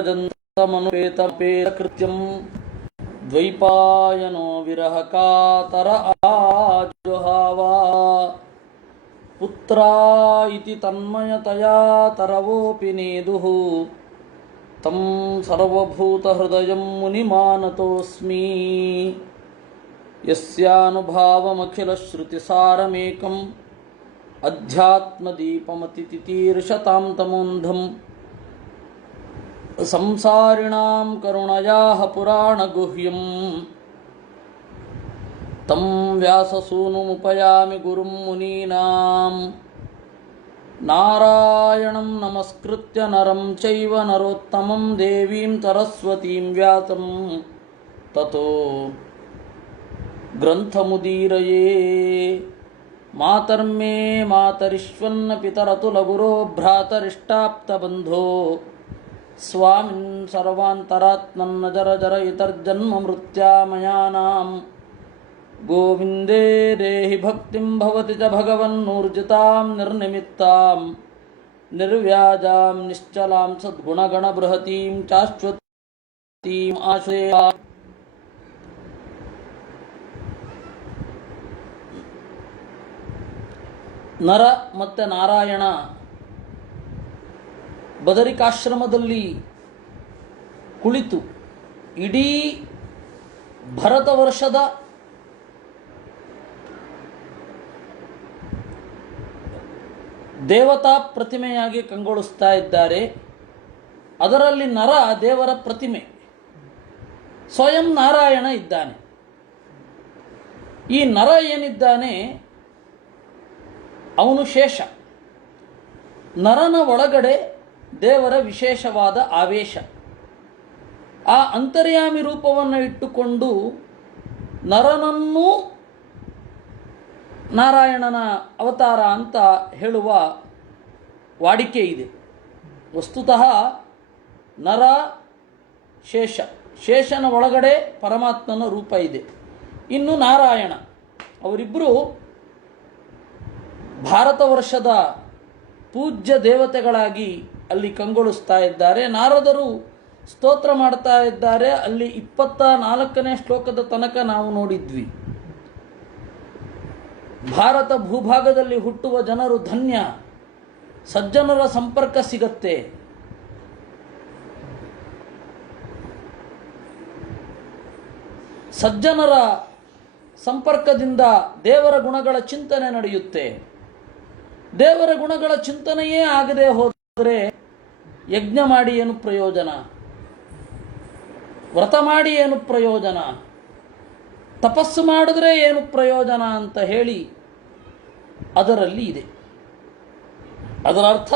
व्रजन्तमनुपेतपेतकृत्यं द्वैपायनो विरहकातर आजुहावा पुत्रा इति तन्मयतया तरवोऽपि नेदुः तं सर्वभूतहृदयं मुनिमानतोऽस्मि। यस्यानुभावमखिलश्रुतिसारमेकम् अध्यात्मदीपमतितितीर्षतां तमोन्धम् संसारिणां करुणयाः पुराणगुह्यम् तं व्याससूनुमुपयामि गुरुं मुनीनां। नारायणं नमस्कृत्य नरं चैव नरोत्तमं देवीं सरस्वतीं व्यासं ततो ग्रन्थमुदीरये। मातर्मे मातरिष्वन्न पितरतुलगुरो भ्रातरिष्टाप्तबन्धो स्वामिन् सर्वान्तरात्मन्न जरजरयितर्जन्ममृत्यामयानां गोविन्दे देहि भक्तिं भवति च भगवन्नूर्जितां निर्निमित्तां निर्व्याजां निश्चलां सद्गुणगणबृहतीं शाश्वतीं आश्रया। ನರ ಮತ್ತು ನಾರಾಯಣ ಬದರಿಕಾಶ್ರಮದಲ್ಲಿ ಕುಳಿತು ಇಡೀ ಭರತ ವರ್ಷದ ದೇವತಾ ಪ್ರತಿಮೆಯಾಗಿ ಕಂಗೊಳಿಸ್ತಾ ಇದ್ದಾರೆ. ಅದರಲ್ಲಿ ನರ ದೇವರ ಪ್ರತಿಮೆ, ಸ್ವಯಂ ನಾರಾಯಣ ಇದ್ದಾನೆ. ಈ ನರ ಏನಿದ್ದಾನೆ ಅವನು ಶೇಷ. ನರನ ಒಳಗಡೆ ದೇವರ ವಿಶೇಷವಾದ ಆವೇಶ. ಆ ಅಂತರ್ಯಾಮಿ ರೂಪವನ್ನು ಇಟ್ಟುಕೊಂಡು ನರನನ್ನೂ ನಾರಾಯಣನ ಅವತಾರ ಅಂತ ಹೇಳುವ ವಾಡಿಕೆ ಇದೆ. ವಸ್ತುತಃ ನರ ಶೇಷ, ಶೇಷನ ಒಳಗಡೆ ಪರಮಾತ್ಮನ ರೂಪ ಇದೆ. ಇನ್ನು ನಾರಾಯಣ, ಅವರಿಬ್ಬರು ಭಾರತ ವರ್ಷದ ಪೂಜ್ಯ ದೇವತೆಗಳಾಗಿ ಅಲ್ಲಿ ಕಂಗೊಳಿಸ್ತಾ ಇದ್ದಾರೆ. ನಾರದರು ಸ್ತೋತ್ರ ಮಾಡ್ತಾ ಇದ್ದಾರೆ. ಅಲ್ಲಿ 24ನೇ ಶ್ಲೋಕದ ತನಕ ನಾವು ನೋಡಿದ್ವಿ. ಭಾರತ ಭೂಭಾಗದಲ್ಲಿ ಹುಟ್ಟುವ ಜನರು ಧನ್ಯ, ಸಜ್ಜನರ ಸಂಪರ್ಕ ಸಿಗತ್ತೆ. ಸಜ್ಜನರ ಸಂಪರ್ಕದಿಂದ ದೇವರ ಗುಣಗಳ ಚಿಂತನೆ ನಡೆಯುತ್ತೆ. ದೇವರ ಗುಣಗಳ ಚಿಂತನೆಯೇ ಆಗದೆ ಹೋದರೆ ಯಜ್ಞ ಮಾಡಿ ಏನು ಪ್ರಯೋಜನ, ವ್ರತ ಮಾಡಿ ಏನು ಪ್ರಯೋಜನ, ತಪಸ್ಸು ಮಾಡಿದ್ರೆ ಏನು ಪ್ರಯೋಜನ ಅಂತ ಹೇಳಿ ಅದರಲ್ಲಿ ಇದೆ. ಅದರ ಅರ್ಥ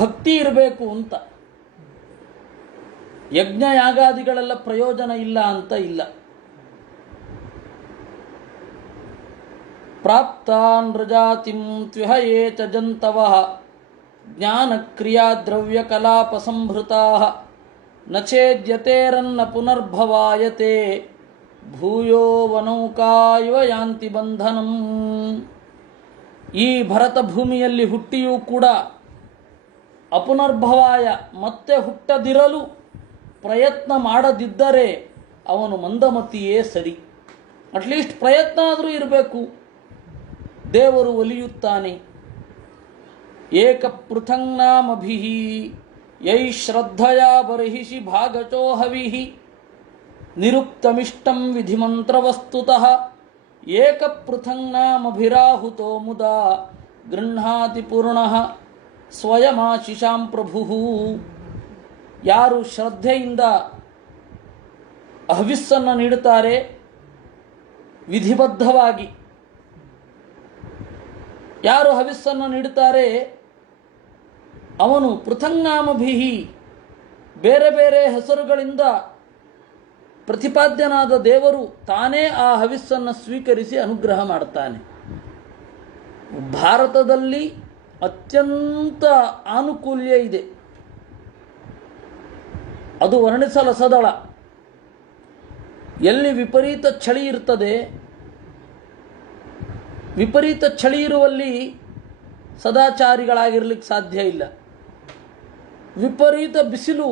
ಭಕ್ತಿ ಇರಬೇಕು ಅಂತ. ಯಜ್ಞ ಯಾಗಾದಿಗಳೆಲ್ಲ ಪ್ರಯೋಜನ ಇಲ್ಲ ಅಂತ ಇಲ್ಲ. ಪ್ರಾಪ್ತಾನ್ ರಜಾತಿಂ ತ್ವಿಹಯೇ ಚ ಜಂತವಃ ಜ್ಞಾನಕ್ರಿಯಾ ದ್ರವ್ಯಕಲಾಪ ಸಂಭೃತಾಃ ನ ಛೇದ್ಯತೇರನ್ನ ಪುನರ್ಭವಾಯತೆ ಭೂಯೋ ವನೌಕಾ ಇವ ಯಾಂತಿ ಬಂಧನಂ. ಈ ಭರತ ಭೂಮಿಯಲ್ಲಿ ಹುಟ್ಟಿಯೂ ಕೂಡ ಅಪುನರ್ಭವಾಯ, ಮತ್ತೆ ಹುಟ್ಟದಿರಲು ಪ್ರಯತ್ನ ಮಾಡದಿದ್ದರೆ ಅವನು ಮಂದಮತಿಯೇ ಸರಿ. ಅಟ್ಲೀಸ್ಟ್ ಪ್ರಯತ್ನ ಆದರೂ ಇರಬೇಕು. ದೇವರು ಒಲಿಯುತ್ತಾನೆ. ಏಕ ಪೃಥಂಗ್ನಾಮಭಿಃ ಯೈ ಶ್ರದ್ಧಯಾ ಬರ್ಹಿಷಿ ಭಾಗಚೋ ಹವಿಃ ನಿರುಕ್ತಮಿಷ್ಟಂ ವಿಧಿಮಂತ್ರವಸ್ತುತಃ ಏಕ ಪೃಥಂಗ್ನಾಮಭಿರಾಹುತೋ ಮುದಾ ಗೃಹ್ಣಾತಿ ಪೂರ್ಣಃ ಸ್ವಯಮಾಶಿಷಾಂ ಪ್ರಭುಃ. ಯಾರು ಶ್ರದ್ಧೆಯಿಂದ ಹವಿಸ್ಸನ್ನು ನೀಡುತ್ತಾರೆ ವಿಧಿಬದ್ಧವಾಗಿ, ಯಾರು ಹವಿಸ್ಸನ್ನು ನೀಡುತ್ತಾರೆ ಅವನು ಪೃಥಂಗ್ನಾಮಭಿಹಿ, ಬೇರೆ ಬೇರೆ ಹೆಸರುಗಳಿಂದ ಪ್ರತಿಪಾದ್ಯನಾದ ದೇವರು ತಾನೇ ಆ ಹವಿಸ್ಸನ್ನು ಸ್ವೀಕರಿಸಿ ಅನುಗ್ರಹ ಮಾಡುತ್ತಾನೆ. ಭಾರತದಲ್ಲಿ ಅತ್ಯಂತ ಆನುಕೂಲ್ಯ ಇದೆ, ಅದು ವರ್ಣಿಸಲಸದಳ. ಎಲ್ಲಿ ವಿಪರೀತ ಚಳಿ ಇರ್ತದೆ, ವಿಪರೀತ ಚಳಿ ಇರುವಲ್ಲಿ ಸದಾಚಾರಿಗಳಾಗಿರ್ಲಿಕ್ಕೆ ಸಾಧ್ಯ ಇಲ್ಲ. ವಿಪರೀತ ಬಿಸಿಲು.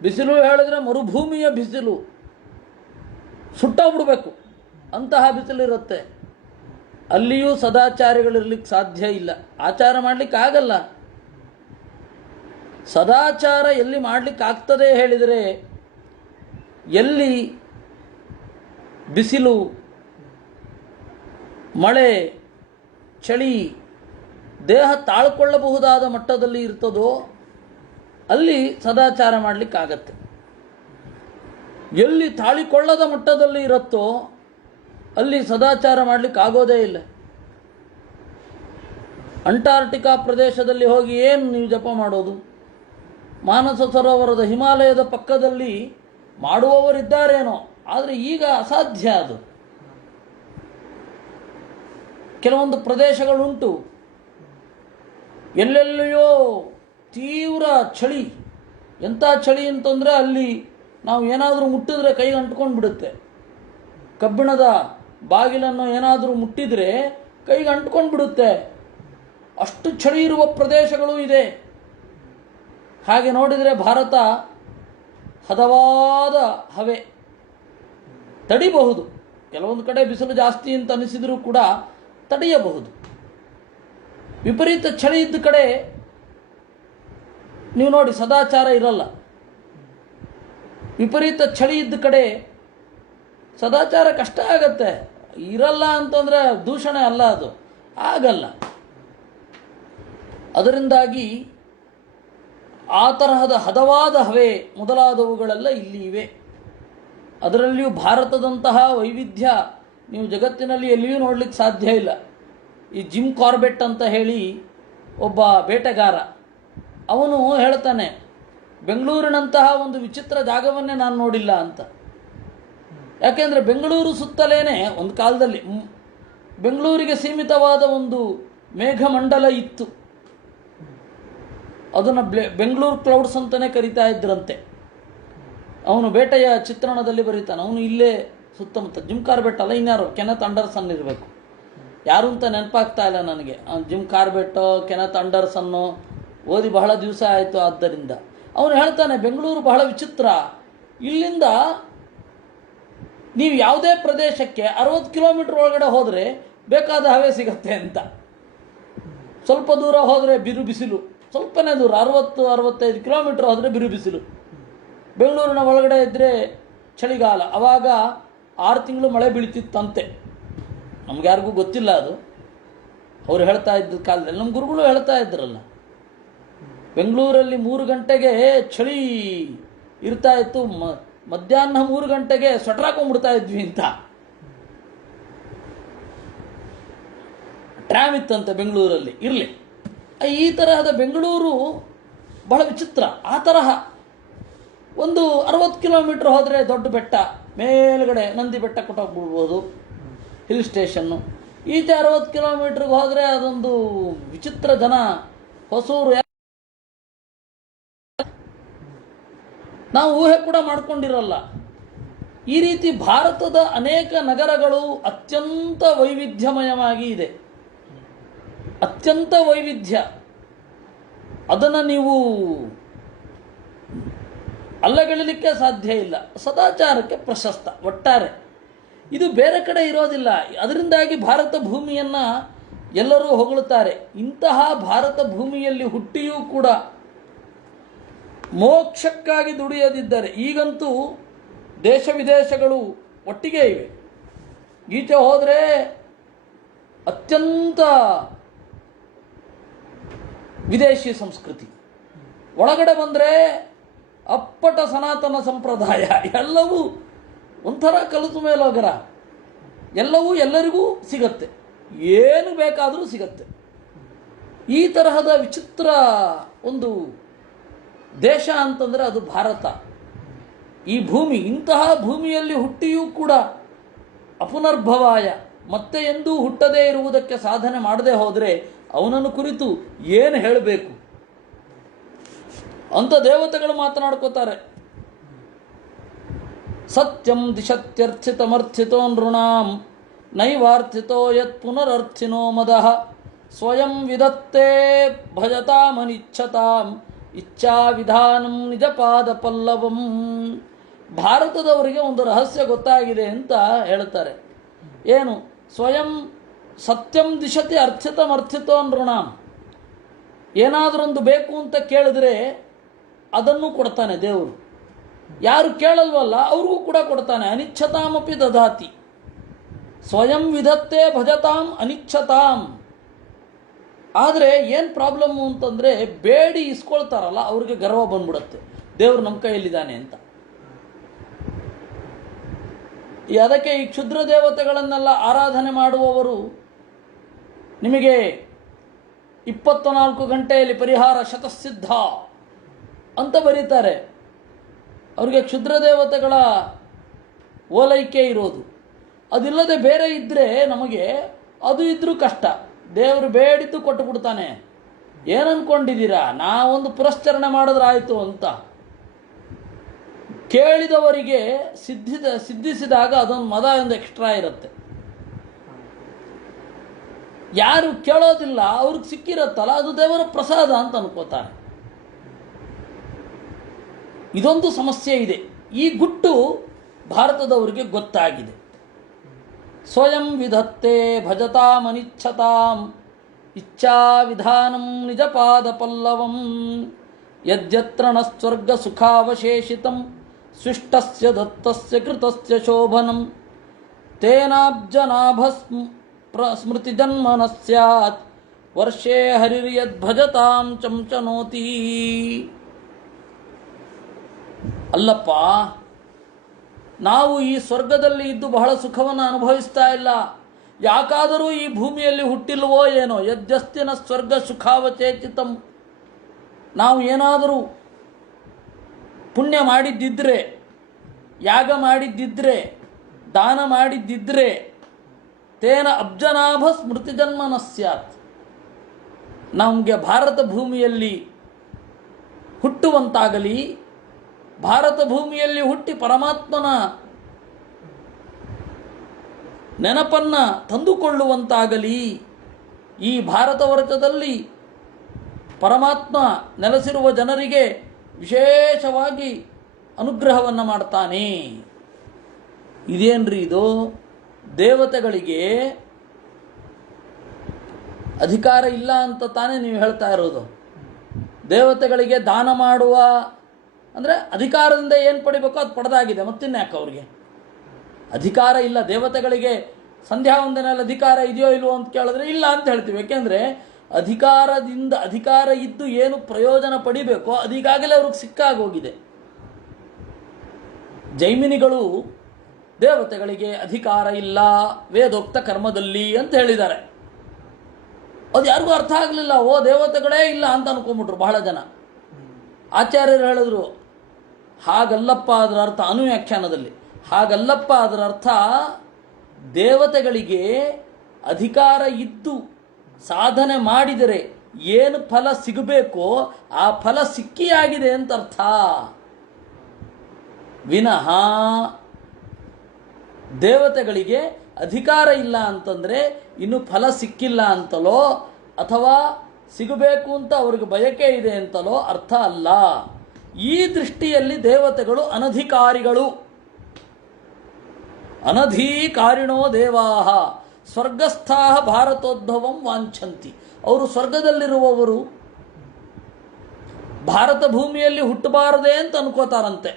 ಬಿಸಿಲು ಹೇಳಿದ್ರೆ ಮರುಭೂಮಿಯ ಬಿಸಿಲು, ಸುಟ್ಟೋಗ್ಬಿಡ್ಬೇಕು ಅಂತಹ ಬಿಸಿಲಿರುತ್ತೆ. ಅಲ್ಲಿಯೂ ಸದಾಚಾರಿಗಳಿರ್ಲಿಕ್ಕೆ ಸಾಧ್ಯ ಇಲ್ಲ, ಆಚಾರ ಮಾಡಲಿಕ್ಕೆ ಆಗಲ್ಲ. ಸದಾಚಾರ ಎಲ್ಲಿ ಮಾಡಲಿಕ್ಕಾಗ್ತದೆ ಹೇಳಿದರೆ, ಎಲ್ಲಿ ಬಿಸಿಲು, ಮಳೆ, ಚಳಿ ದೇಹ ತಾಳ್ಕೊಳ್ಳಬಹುದಾದ ಮಟ್ಟದಲ್ಲಿ ಇರ್ತದೋ ಅಲ್ಲಿ ಸದಾಚಾರ ಮಾಡಲಿಕ್ಕಾಗತ್ತೆ. ಎಲ್ಲಿ ತಾಳಿಕೊಳ್ಳದ ಮಟ್ಟದಲ್ಲಿ ಇರುತ್ತೋ ಅಲ್ಲಿ ಸದಾಚಾರ ಮಾಡಲಿಕ್ಕೆ ಆಗೋದೇ ಇಲ್ಲ. ಅಂಟಾರ್ಟಿಕಾ ಪ್ರದೇಶದಲ್ಲಿ ಹೋಗಿ ಏನು ನೀವು ಜಪ ಮಾಡೋದು? ಮಾನಸ ಸರೋವರದ ಹಿಮಾಲಯದ ಪಕ್ಕದಲ್ಲಿ ಮಾಡುವವರಿದ್ದಾರೇನೋ, ಆದರೆ ಈಗ ಅಸಾಧ್ಯ ಅದು. ಕೆಲವೊಂದು ಪ್ರದೇಶಗಳುಂಟು, ಎಲ್ಲೆಲ್ಲಿಯೋ ತೀವ್ರ ಚಳಿ. ಎಂಥ ಚಳಿ ಅಂತಂದರೆ ಅಲ್ಲಿ ನಾವು ಏನಾದರೂ ಮುಟ್ಟಿದ್ರೆ ಕೈಗೆ ಅಂಟ್ಕೊಂಡು ಬಿಡುತ್ತೆ. ಕಬ್ಬಿಣದ ಬಾಗಿಲನ್ನು ಏನಾದರೂ ಮುಟ್ಟಿದರೆ ಕೈಗೆ ಅಂಟ್ಕೊಂಡು ಬಿಡುತ್ತೆ. ಅಷ್ಟು ಚಳಿ ಇರುವ ಪ್ರದೇಶಗಳು ಇದೆ. ಹಾಗೆ ನೋಡಿದರೆ ಭಾರತ ಹದವಾದ ಹವೆ, ತಡಿಬಹುದು. ಕೆಲವೊಂದು ಕಡೆ ಬಿಸಿಲು ಜಾಸ್ತಿ ಅಂತ ಅನಿಸಿದರೂ ಕೂಡ ತಡೆಯಬಹುದು. ವಿಪರೀತ ಚಳಿ ಇದ್ದ ಕಡೆ ನೀವು ನೋಡಿ ಸದಾಚಾರ ಇರಲ್ಲ. ವಿಪರೀತ ಚಳಿ ಇದ್ದ ಕಡೆ ಸದಾಚಾರ ಕಷ್ಟ ಆಗತ್ತೆ. ಇರಲ್ಲ ಅಂತಂದರೆ ದೂಷಣೆ ಅಲ್ಲ, ಅದು ಆಗಲ್ಲ. ಅದರಿಂದಾಗಿ ಆ ತರಹದ ಹದವಾದ ಹವೆ ಮೊದಲಾದವುಗಳೆಲ್ಲ ಇಲ್ಲಿ ಇವೆ. ಅದರಲ್ಲಿಯೂ ಭಾರತದಂತಹ ವೈವಿಧ್ಯ ನೀವು ಜಗತ್ತಿನಲ್ಲಿ ಎಲ್ಲಿಯೂ ನೋಡಲಿಕ್ಕೆ ಸಾಧ್ಯ ಇಲ್ಲ. ಈ ಜಿಮ್ ಕಾರ್ಬೆಟ್ ಅಂತ ಹೇಳಿ ಒಬ್ಬ ಬೇಟೆಗಾರ, ಅವನು ಹೇಳ್ತಾನೆ, ಬೆಂಗಳೂರಿನಂತಹ ಒಂದು ವಿಚಿತ್ರ ಜಾಗವನ್ನೇ ನಾನು ನೋಡಿಲ್ಲ ಅಂತ. ಯಾಕೆಂದರೆ ಬೆಂಗಳೂರು ಸುತ್ತಲೇನೆ ಒಂದು ಕಾಲದಲ್ಲಿ ಬೆಂಗಳೂರಿಗೆ ಸೀಮಿತವಾದ ಒಂದು ಮೇಘಮಂಡಲ ಇತ್ತು. ಅದನ್ನು ಬೆಂಗಳೂರು ಕ್ಲೌಡ್ಸ್ ಅಂತಲೇ ಕರಿತಾ ಇದ್ರಂತೆ. ಅವನು ಬೇಟೆಯ ಚಿತ್ರಣದಲ್ಲಿ ಬರೀತಾನೆ. ಅವನು ಇಲ್ಲೇ ಸುತ್ತಮುತ್ತ ಜಿಮ್ ಕಾರ್ಬೆಟ್ ಅಲ್ಲ, ಇನ್ಯಾರು ಕೆನೆತ್ ಅಂಡರ್ಸನ್ ಇರಬೇಕು, ಯಾರು ಅಂತ ನೆನಪಾಗ್ತಾ ಇಲ್ಲ ನನಗೆ. ಜಿಮ್ ಕಾರ್ಬೆಟ್ಟೋ ಕೆನೆತ್ ಅಂಡರ್ಸನ್ನೋ ಓದಿ ಬಹಳ ದಿವಸ ಆಯಿತು. ಆದ್ದರಿಂದ ಅವನು ಹೇಳ್ತಾನೆ, ಬೆಂಗಳೂರು ಬಹಳ ವಿಚಿತ್ರ. ಇಲ್ಲಿಂದ ನೀವು ಯಾವುದೇ ಪ್ರದೇಶಕ್ಕೆ 60 ಕಿಲೋಮೀಟರ್ ಒಳಗಡೆ ಹೋದರೆ ಬೇಕಾದ ಹವೆ ಸಿಗತ್ತೆ ಅಂತ. ಸ್ವಲ್ಪ ದೂರ ಹೋದರೆ ಬಿರು ಬಿಸಿಲು, ಸ್ವಲ್ಪನೇ ದೂರ 60-65 ಕಿಲೋಮೀಟರ್ ಹೋದರೆ ಬಿರು ಬಿಸಿಲು. ಬೆಂಗಳೂರಿನ ಒಳಗಡೆ ಇದ್ದರೆ ಚಳಿಗಾಲ. ಆವಾಗ 6 ತಿಂಗಳು ಮಳೆ ಬೀಳ್ತಿತ್ತಂತೆ. ನಮ್ಗೆ ಯಾರಿಗೂ ಗೊತ್ತಿಲ್ಲ ಅದು, ಅವ್ರು ಹೇಳ್ತಾ ಇದ್ದ ಕಾಲದಲ್ಲಿ. ನಮ್ಮ ಗುರುಗಳು ಹೇಳ್ತಾ ಇದ್ರಲ್ಲ, ಬೆಂಗಳೂರಲ್ಲಿ 3 ಗಂಟೆಗೆ ಚಳಿ ಇರ್ತಾ ಇತ್ತು, ಮಧ್ಯಾಹ್ನ 3 ಗಂಟೆಗೆ ಸ್ವೆಟರ್ ಹಾಕೊಂಡ್ಬಿಡ್ತಾ ಇದ್ವಿ ಅಂತ. ಟ್ರಾಮ್ ಇತ್ತಂತೆ ಬೆಂಗಳೂರಲ್ಲಿ. ಇರಲಿ, ಈ ತರಹದ ಬೆಂಗಳೂರು ಬಹಳ ವಿಚಿತ್ರ. ಆ ತರಹ ಒಂದು 60 ಕಿಲೋಮೀಟರ್ ಹೋದರೆ ದೊಡ್ಡ ಬೆಟ್ಟ, ಮೇಲ್ಗಡೆ ನಂದಿ ಬೆಟ್ಟ ಕೊಟ್ಟೋಗ್ಬಿಡ್ಬೋದು, ಹಿಲ್ ಸ್ಟೇಷನ್ನು. ಈಚೆ 60 ಕಿಲೋಮೀಟ್ರಿಗೆ ಹೋದರೆ ಅದೊಂದು ವಿಚಿತ್ರ ಜನ, ಹೊಸೂರು. ನಾವು ಊಹೆ ಕೂಡ ಮಾಡ್ಕೊಂಡಿರಲ್ಲ. ಈ ರೀತಿ ಭಾರತದ ಅನೇಕ ನಗರಗಳು ಅತ್ಯಂತ ವೈವಿಧ್ಯಮಯವಾಗಿ ಇದೆ, ಅತ್ಯಂತ ವೈವಿಧ್ಯ. ಅದನ್ನು ನೀವು ಅಲ್ಲಗೆಳಲಿಕ್ಕೆ ಸಾಧ್ಯ ಇಲ್ಲ. ಸದಾಚಾರಕ್ಕೆ ಪ್ರಶಸ್ತ ಒಟ್ಟಾರೆ. ಇದು ಬೇರೆ ಕಡೆ ಇರೋದಿಲ್ಲ. ಅದರಿಂದಾಗಿ ಭಾರತ ಭೂಮಿಯನ್ನು ಎಲ್ಲರೂ ಹೊಗಳುತ್ತಾರೆ. ಇಂತಹ ಭಾರತ ಭೂಮಿಯಲ್ಲಿ ಹುಟ್ಟಿಯೂ ಕೂಡ ಮೋಕ್ಷಕ್ಕಾಗಿ ದುಡಿಯದಿದ್ದರೆ, ಈಗಂತೂ ದೇಶ ವಿದೇಶಗಳು ಒಟ್ಟಿಗೆ ಇವೆ. ಈಚೆ ಹೋದರೆ ಅತ್ಯಂತ ವಿದೇಶಿ ಸಂಸ್ಕೃತಿ, ಒಳಗಡೆ ಬಂದರೆ ಅಪ್ಪಟ ಸನಾತನ ಸಂಪ್ರದಾಯ. ಎಲ್ಲವೂ ಒಂಥರ ಕಲಿತು ಮೇಲೋಗರ. ಎಲ್ಲವೂ ಎಲ್ಲರಿಗೂ ಸಿಗತ್ತೆ, ಏನು ಬೇಕಾದರೂ ಸಿಗತ್ತೆ. ಈ ತರಹದ ವಿಚಿತ್ರ ಒಂದು ದೇಶ ಅಂತಂದರೆ ಅದು ಭಾರತ. ಈ ಭೂಮಿ, ಇಂತಹ ಭೂಮಿಯಲ್ಲಿ ಹುಟ್ಟಿಯೂ ಕೂಡ ಅಪುನರ್ಭವಾಯ, ಮತ್ತೆ ಎಂದೂ ಹುಟ್ಟದೇ ಇರುವುದಕ್ಕೆ ಸಾಧನೆ ಮಾಡದೆ ಹೋದರೆ ಅವನನ್ನು ಕುರಿತು ಏನು ಹೇಳಬೇಕು ಅಂತ ದೇವತೆಗಳು ಮಾತನಾಡ್ಕೋತಾರೆ. ಸತ್ಯಂ ದಿಶತ್ಯರ್ಥಿತಮರ್ಥಿತೋ ನೃಣಾಂ ನೈವಾರ್ಥಿತೋ ಯತ್ ಪುನರರ್ಥಿನೋ ಮದಃ ಸ್ವಯಂ ವಿದತ್ತೇ ಭಜತಾಮನಿಚ್ಛತಾಂ ಇಚ್ಛಾ ವಿಧಾನಂ ನಿಜ ಪಾದ ಪಲ್ಲವಂ. ಭಾರತದವರಿಗೆ ಒಂದು ರಹಸ್ಯ ಗೊತ್ತಾಗಿದೆ ಅಂತ ಹೇಳ್ತಾರೆ. ಏನು? ಸ್ವಯಂ ಸತ್ಯಂ ದಿಶತಿ ಅರ್ಥಿತೋ ನೃಣಾಂ. ಏನಾದರೊಂದು ಬೇಕು ಅಂತ ಕೇಳಿದ್ರೆ ಅದನ್ನು ಕೊಡ್ತಾನೆ ದೇವರು. ಯಾರು ಕೇಳಲ್ವಲ್ಲ ಅವ್ರಿಗೂ ಕೂಡ ಕೊಡ್ತಾನೆ. ಅನಿಚ್ಛತಾಮಪಿ ದದಾತಿ. ಸ್ವಯಂ ವಿಧತ್ತೆ ಭಜತಾಂ ಅನಿಚ್ಛತಾಂ. ಆದರೆ ಏನು ಪ್ರಾಬ್ಲಮ್ಮು ಅಂತಂದರೆ ಬೇಡಿ ಇಸ್ಕೊಳ್ತಾರಲ್ಲ ಅವ್ರಿಗೆ ಗರ್ವ ಬಂದ್ಬಿಡುತ್ತೆ, ದೇವರು ನಮ್ಮ ಕೈಯಲ್ಲಿದ್ದಾನೆ ಅಂತ. ಅದಕ್ಕೆ ಈ ಕ್ಷುದ್ರ ದೇವತೆಗಳನ್ನೆಲ್ಲ ಆರಾಧನೆ ಮಾಡುವವರು ನಿಮಗೆ 24 ಗಂಟೆಯಲ್ಲಿ ಪರಿಹಾರ ಶತಸಿದ್ಧ ಅಂತ ಬರೀತಾರೆ. ಅವರಿಗೆ ಕ್ಷುದ್ರ ದೇವತೆಗಳ ಓಲೈಕೆ ಇರೋದು. ಅದಿಲ್ಲದೆ ಬೇರೆ ಇದ್ದರೆ ನಮಗೆ ಅದು ಇದ್ರೂ ಕಷ್ಟ. ದೇವರು ಬೇಡಿದ್ದು ಕೊಟ್ಟು ಬಿಡ್ತಾನೆ. ಏನನ್ಕೊಂಡಿದ್ದೀರಾ, ನಾವೊಂದು ಪುರಸ್ಕರಣೆ ಮಾಡಿದ್ರೆ ಆಯಿತು ಅಂತ. ಕೇಳಿದವರಿಗೆ ಸಿದ್ಧಿಸಿದಾಗ ಅದೊಂದು ಮದ ಒಂದು ಎಕ್ಸ್ಟ್ರಾ ಇರುತ್ತೆ. ಯಾರು ಕೇಳೋದಿಲ್ಲ ಅವ್ರಿಗೆ ಸಿಕ್ಕಿರತ್ತಲ್ಲ ಅದು ದೇವರ ಪ್ರಸಾದ ಅಂತ ಅನ್ಕೋತಾರೆ. ಇದೊಂದು ಸಮಸ್ಯೆ ಇದೆ. ಈ ಗುಟ್ಟು ಭಾರತದವರಿಗೆ ಗೊತ್ತಾಗಿದೆ. ಸ್ವಯಂ ವಿಧತ್ತೆ ಭಜತಾಮನಿಚ್ಛತಾಂ ಇಚ್ಛಾ ವಿಧಾನಂ ನಿಜ ಪಾದ ಪಲ್ಲವಂ. ಯದ್ಯತ್ರ ನ ಸ್ವರ್ಗ ಸುಖಾವಶೇಷಿತಂ ಸ್ವಿಷ್ಟಸ್ಯ ದತ್ತಸ್ಯ ಕೃತಸ್ಯ ಶೋಭನಂ ತೇನಾಬ್ಜನಾಭ ಸ್ಮೃತಿ ಜನ್ಮ ನ ಸ್ಯಾತ್ ವರ್ಷೇ ಹರಿರ್ಯದ್ಭಜತಾಂ ಚಂಚನೋತಿ. ಅಲ್ಲಪ್ಪ, ನಾವು ಈ ಸ್ವರ್ಗದಲ್ಲಿ ಇದ್ದು ಬಹಳ ಸುಖವನ್ನು ಅನುಭವಿಸ್ತಾ ಇಲ್ಲ. ಯಾಕಾದರೂ ಈ ಭೂಮಿಯಲ್ಲಿ ಹುಟ್ಟಿಲ್ವೋ ಏನೋ. ಯದ್ಯಸ್ತಿನ ಸ್ವರ್ಗ ಸುಖಾವಚೇಚಿತಂ. ನಾವು ಏನಾದರೂ ಪುಣ್ಯ ಮಾಡಿದ್ದಿದ್ರೆ, ಯಾಗ ಮಾಡಿದ್ದಿದ್ರೆ, ದಾನ ಮಾಡಿದ್ದಿದ್ರೆ ತೇನ ಅಬ್ಜನಾಭ ಸ್ಮೃತಿ ಜನ್ಮ ನ ಸ್ಯಾತ್. ನಮಗೆ ಭಾರತ ಭೂಮಿಯಲ್ಲಿ ಹುಟ್ಟುವಂತಾಗಲಿ, ಭಾರತ ಭೂಮಿಯಲ್ಲಿ ಹುಟ್ಟಿ ಪರಮಾತ್ಮನ ನೆನಪನ್ನು ತಂದುಕೊಳ್ಳುವಂತಾಗಲಿ. ಈ ಭಾರತ ವರ್ಷದಲ್ಲಿ ಪರಮಾತ್ಮ ನೆಲೆಸಿರುವ ಜನರಿಗೆ ವಿಶೇಷವಾಗಿ ಅನುಗ್ರಹವನ್ನು ಮಾಡ್ತಾನೆ. ಇದೇನ್ರಿ ಇದು? ದೇವತೆಗಳಿಗೆ ಅಧಿಕಾರ ಇಲ್ಲ ಅಂತ ತಾನೇ ನೀವು ಹೇಳ್ತಾ ಇರೋದು. ದೇವತೆಗಳಿಗೆ ದಾನ ಮಾಡುವ ಅಂದರೆ ಅಧಿಕಾರದಿಂದ ಏನು ಪಡಿಬೇಕೋ ಅದು ಪಡೆದಾಗಿದೆ. ಮತ್ತಿನ್ಯಾಕೆ ಅವ್ರಿಗೆ ಅಧಿಕಾರ ಇಲ್ಲ? ದೇವತೆಗಳಿಗೆ ಸಂಧ್ಯಾ ವಂದನೆಯಲ್ಲಿ ಅಧಿಕಾರ ಇದೆಯೋ ಇಲ್ವೋ ಅಂತ ಕೇಳಿದ್ರೆ ಇಲ್ಲ ಅಂತ ಹೇಳ್ತೀವಿ. ಯಾಕೆಂದರೆ ಅಧಿಕಾರ ಇದ್ದು ಏನು ಪ್ರಯೋಜನ ಪಡಿಬೇಕೋ ಅದೀಗಾಗಲೇ ಅವ್ರಿಗೆ ಸಿಕ್ಕಾಗೋಗಿದೆ. ಜೈಮಿನಿಗಳು ದೇವತೆಗಳಿಗೆ ಅಧಿಕಾರ ಇಲ್ಲ ವೇದೋಕ್ತ ಕರ್ಮದಲ್ಲಿ ಅಂತ ಹೇಳಿದ್ದಾರೆ. ಅದು ಯಾರಿಗೂ ಅರ್ಥ ಆಗಲಿಲ್ಲ. ಓ, ದೇವತೆಗಳೇ ಇಲ್ಲ ಅಂತ ಅನ್ಕೊಂಬಿಟ್ರು ಬಹಳ ಜನ. ಆಚಾರ್ಯರು ಹೇಳಿದ್ರು, ಹಾಗಲ್ಲಪ್ಪ ಅದರ ಅರ್ಥ. ಅನುವ್ಯಾಖ್ಯಾನದಲ್ಲಿ ಹಾಗಲ್ಲಪ್ಪ ಅದರ ಅರ್ಥ, ದೇವತೆಗಳಿಗೆ ಅಧಿಕಾರ ಇದ್ದು ಸಾಧನೆ ಮಾಡಿದರೆ ಏನು ಫಲ ಸಿಗಬೇಕೋ ಆ ಫಲ ಸಿಕ್ಕಿಯಾಗಿದೆ ಅಂತ ಅರ್ಥ. ವಿನಃ ದೇವತೆಗಳಿಗೆ ಅಧಿಕಾರ ಇಲ್ಲ ಅಂತಂದರೆ ಇನ್ನು ಫಲ ಸಿಕ್ಕಿಲ್ಲ ಅಂತಲೋ ಅಥವಾ ಸಿಗಬೇಕು ಅಂತ ಅವ್ರಿಗೆ ಬಯಕೆ ಇದೆ ಅಂತಲೋ ಅರ್ಥ ಅಲ್ಲ. ಈ ದೃಷ್ಟಿಯಲ್ಲಿ ದೇವತೆಗಳು ಅನಧಿಕಾರಿಗಳು. ಅನಧಿಕಾರಿಣೋ ದೇವಾಹ ಸ್ವರ್ಗಸ್ಥಾ ಭಾರತೋದ್ಭವಂ ವಾಂಛಂತಿ. ಅವರು ಸ್ವರ್ಗದಲ್ಲಿರುವವರು ಭಾರತ ಭೂಮಿಯಲ್ಲಿ ಹುಟ್ಟಬಾರದೆ ಅಂತ ಅನ್ಕೋತಾರಂತೆ.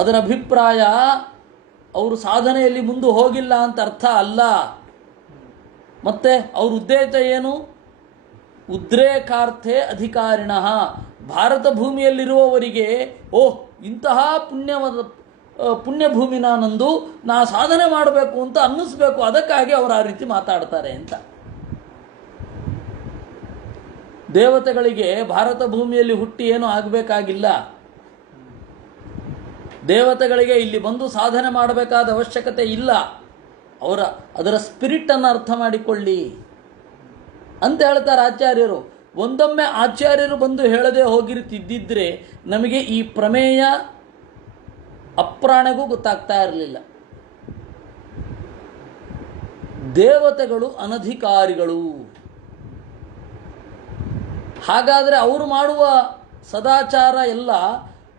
ಅದರ ಅಭಿಪ್ರಾಯ ಅವರು ಸಾಧನೆಯಲ್ಲಿ ಮುಂದೆ ಹೋಗಿಲ್ಲ ಅಂತ ಅರ್ಥ ಅಲ್ಲ. ಮತ್ತೆ ಅವ್ರ ಉದ್ದೇಶ ಏನು? ಉದ್ರೇಕಾರ್ಥೆ ಅಧಿಕಾರಿಣಃ. ಭಾರತ ಭೂಮಿಯಲ್ಲಿರುವವರಿಗೆ ಓಹ್, ಇಂತಹ ಪುಣ್ಯಭೂಮಿ ನಾನಂದು ನಾ ಸಾಧನೆ ಮಾಡಬೇಕು ಅಂತ ಅನ್ನಿಸ್ಬೇಕು, ಅದಕ್ಕಾಗಿ ಅವರು ಆ ರೀತಿ ಮಾತಾಡ್ತಾರೆ ಅಂತ. ದೇವತೆಗಳಿಗೆ ಭಾರತ ಭೂಮಿಯಲ್ಲಿ ಹುಟ್ಟಿ ಏನೂ ಆಗಬೇಕಾಗಿಲ್ಲ. ದೇವತೆಗಳಿಗೆ ಇಲ್ಲಿ ಬಂದು ಸಾಧನೆ ಮಾಡಬೇಕಾದ ಅವಶ್ಯಕತೆ ಇಲ್ಲ. ಅದರ ಸ್ಪಿರಿಟನ್ನು ಅರ್ಥ ಮಾಡಿಕೊಳ್ಳಿ ಅಂತ ಹೇಳ್ತಾರೆ ಆಚಾರ್ಯರು. ಒಂದೊಮ್ಮೆ ಆಚಾರ್ಯರು ಬಂದು ಹೇಳದೆ ಹೋಗಿರ್ತಿದ್ದಿದ್ರೆ ನಮಗೆ ಈ ಪ್ರಮೇಯ ಅಪ್ರಾಣೆಗೂ ಗೊತ್ತಾಗ್ತಾ ಇರಲಿಲ್ಲ. ದೇವತೆಗಳು ಅನಧಿಕಾರಿಗಳು. ಹಾಗಾದರೆ ಅವರು ಮಾಡುವ ಸದಾಚಾರ ಎಲ್ಲ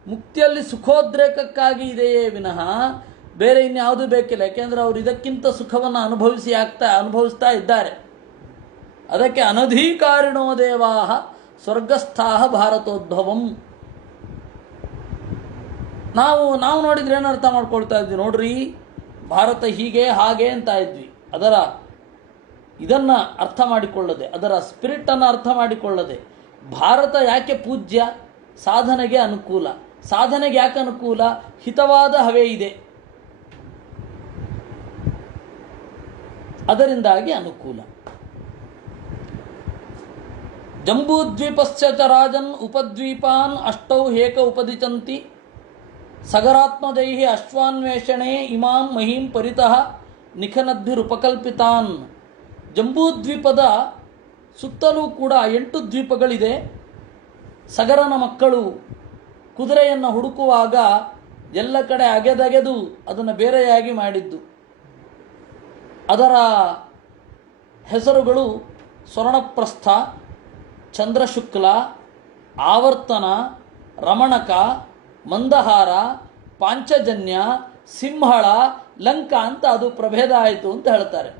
ಮುಕ್ತಿಯಲ್ಲಿ ಸುಖೋದ್ರೇಕಕ್ಕಾಗಿ ಇದೆಯೇ ವಿನಃ ಬೇರೆ ಇನ್ಯಾವುದೂ ಬೇಕಿಲ್ಲ. ಯಾಕೆಂದರೆ ಅವರು ಇದಕ್ಕಿಂತ ಸುಖವನ್ನು ಅನುಭವಿಸ್ತಾ ಇದ್ದಾರೆ. ಅದಕ್ಕೆ ಅನಧಿಕಾರಿಣೋ ದೇವಾ ಸ್ವರ್ಗಸ್ಥಾ ಭಾರತೋದ್ಭವಂ. ನಾವು ನೋಡಿದ್ರೆ ಏನು ಅರ್ಥ ಮಾಡ್ಕೊಳ್ತಾ ಇದ್ವಿ, ನೋಡ್ರಿ ಭಾರತ ಹೀಗೆ ಹಾಗೆ ಅಂತ ಇದ್ವಿ. ಅದರ ಇದನ್ನು ಅರ್ಥ ಮಾಡಿಕೊಳ್ಳದೆ, ಅದರ ಸ್ಪಿರಿಟನ್ನು ಅರ್ಥ ಮಾಡಿಕೊಳ್ಳದೆ, ಭಾರತ ಯಾಕೆ ಪೂಜ್ಯ? ಸಾಧನೆಗೆ ಅನುಕೂಲ. ಸಾಧನೆಗೆ ಯಾಕೆ ಅನುಕೂಲ? ಹಿತವಾದ ಹವೆ ಇದೆ, ಅದರಿಂದಾಗಿ ಅನುಕೂಲ. ಜಂಬೂದ್ವೀಪಸ್ಯ ಚ ರಾಜನ್ ಉಪದ್ವೀಪಾನ್ ಅಷ್ಟೌ ಹೇಕ ಉಪದಿಚಂತಿ ಸಗರಾತ್ಮಜೈಃ ಅಶ್ವಾನ್ವೇಷಣೆ ಇಮಾಂ ಮಹೀಂ ಪರಿತಃ ನಿಖನದ್ಭಿರುಪಕಲ್ಪಿತಾನ್. ಜಂಬೂದ್ವೀಪದ ಸುತ್ತಲೂ ಕೂಡ 8 ದ್ವೀಪಗಳಿದೆ. ಸಗರನ ಮಕ್ಕಳು ಕುದುರೆಯನ್ನು ಹುಡುಕುವಾಗ ಎಲ್ಲ ಕಡೆ ಅಗೆದಗೆದು ಅದನ್ನು ಬೇರೆಯಾಗಿ ಮಾಡಿದ್ದು. ಅದರ ಹೆಸರುಗಳು ಸ್ವರ್ಣಪ್ರಸ್ಥ, ಚಂದ್ರಶುಕ್ಲ, ಆವರ್ತನ, ರಮಣಕ, ಮಂದಹಾರ, ಪಾಂಚಜನ್ಯ, ಸಿಂಹಳ, ಲಂಕ ಅಂತ ಅದು ಪ್ರಭೇದ ಆಯಿತು ಅಂತ ಹೇಳ್ತಾರೆ.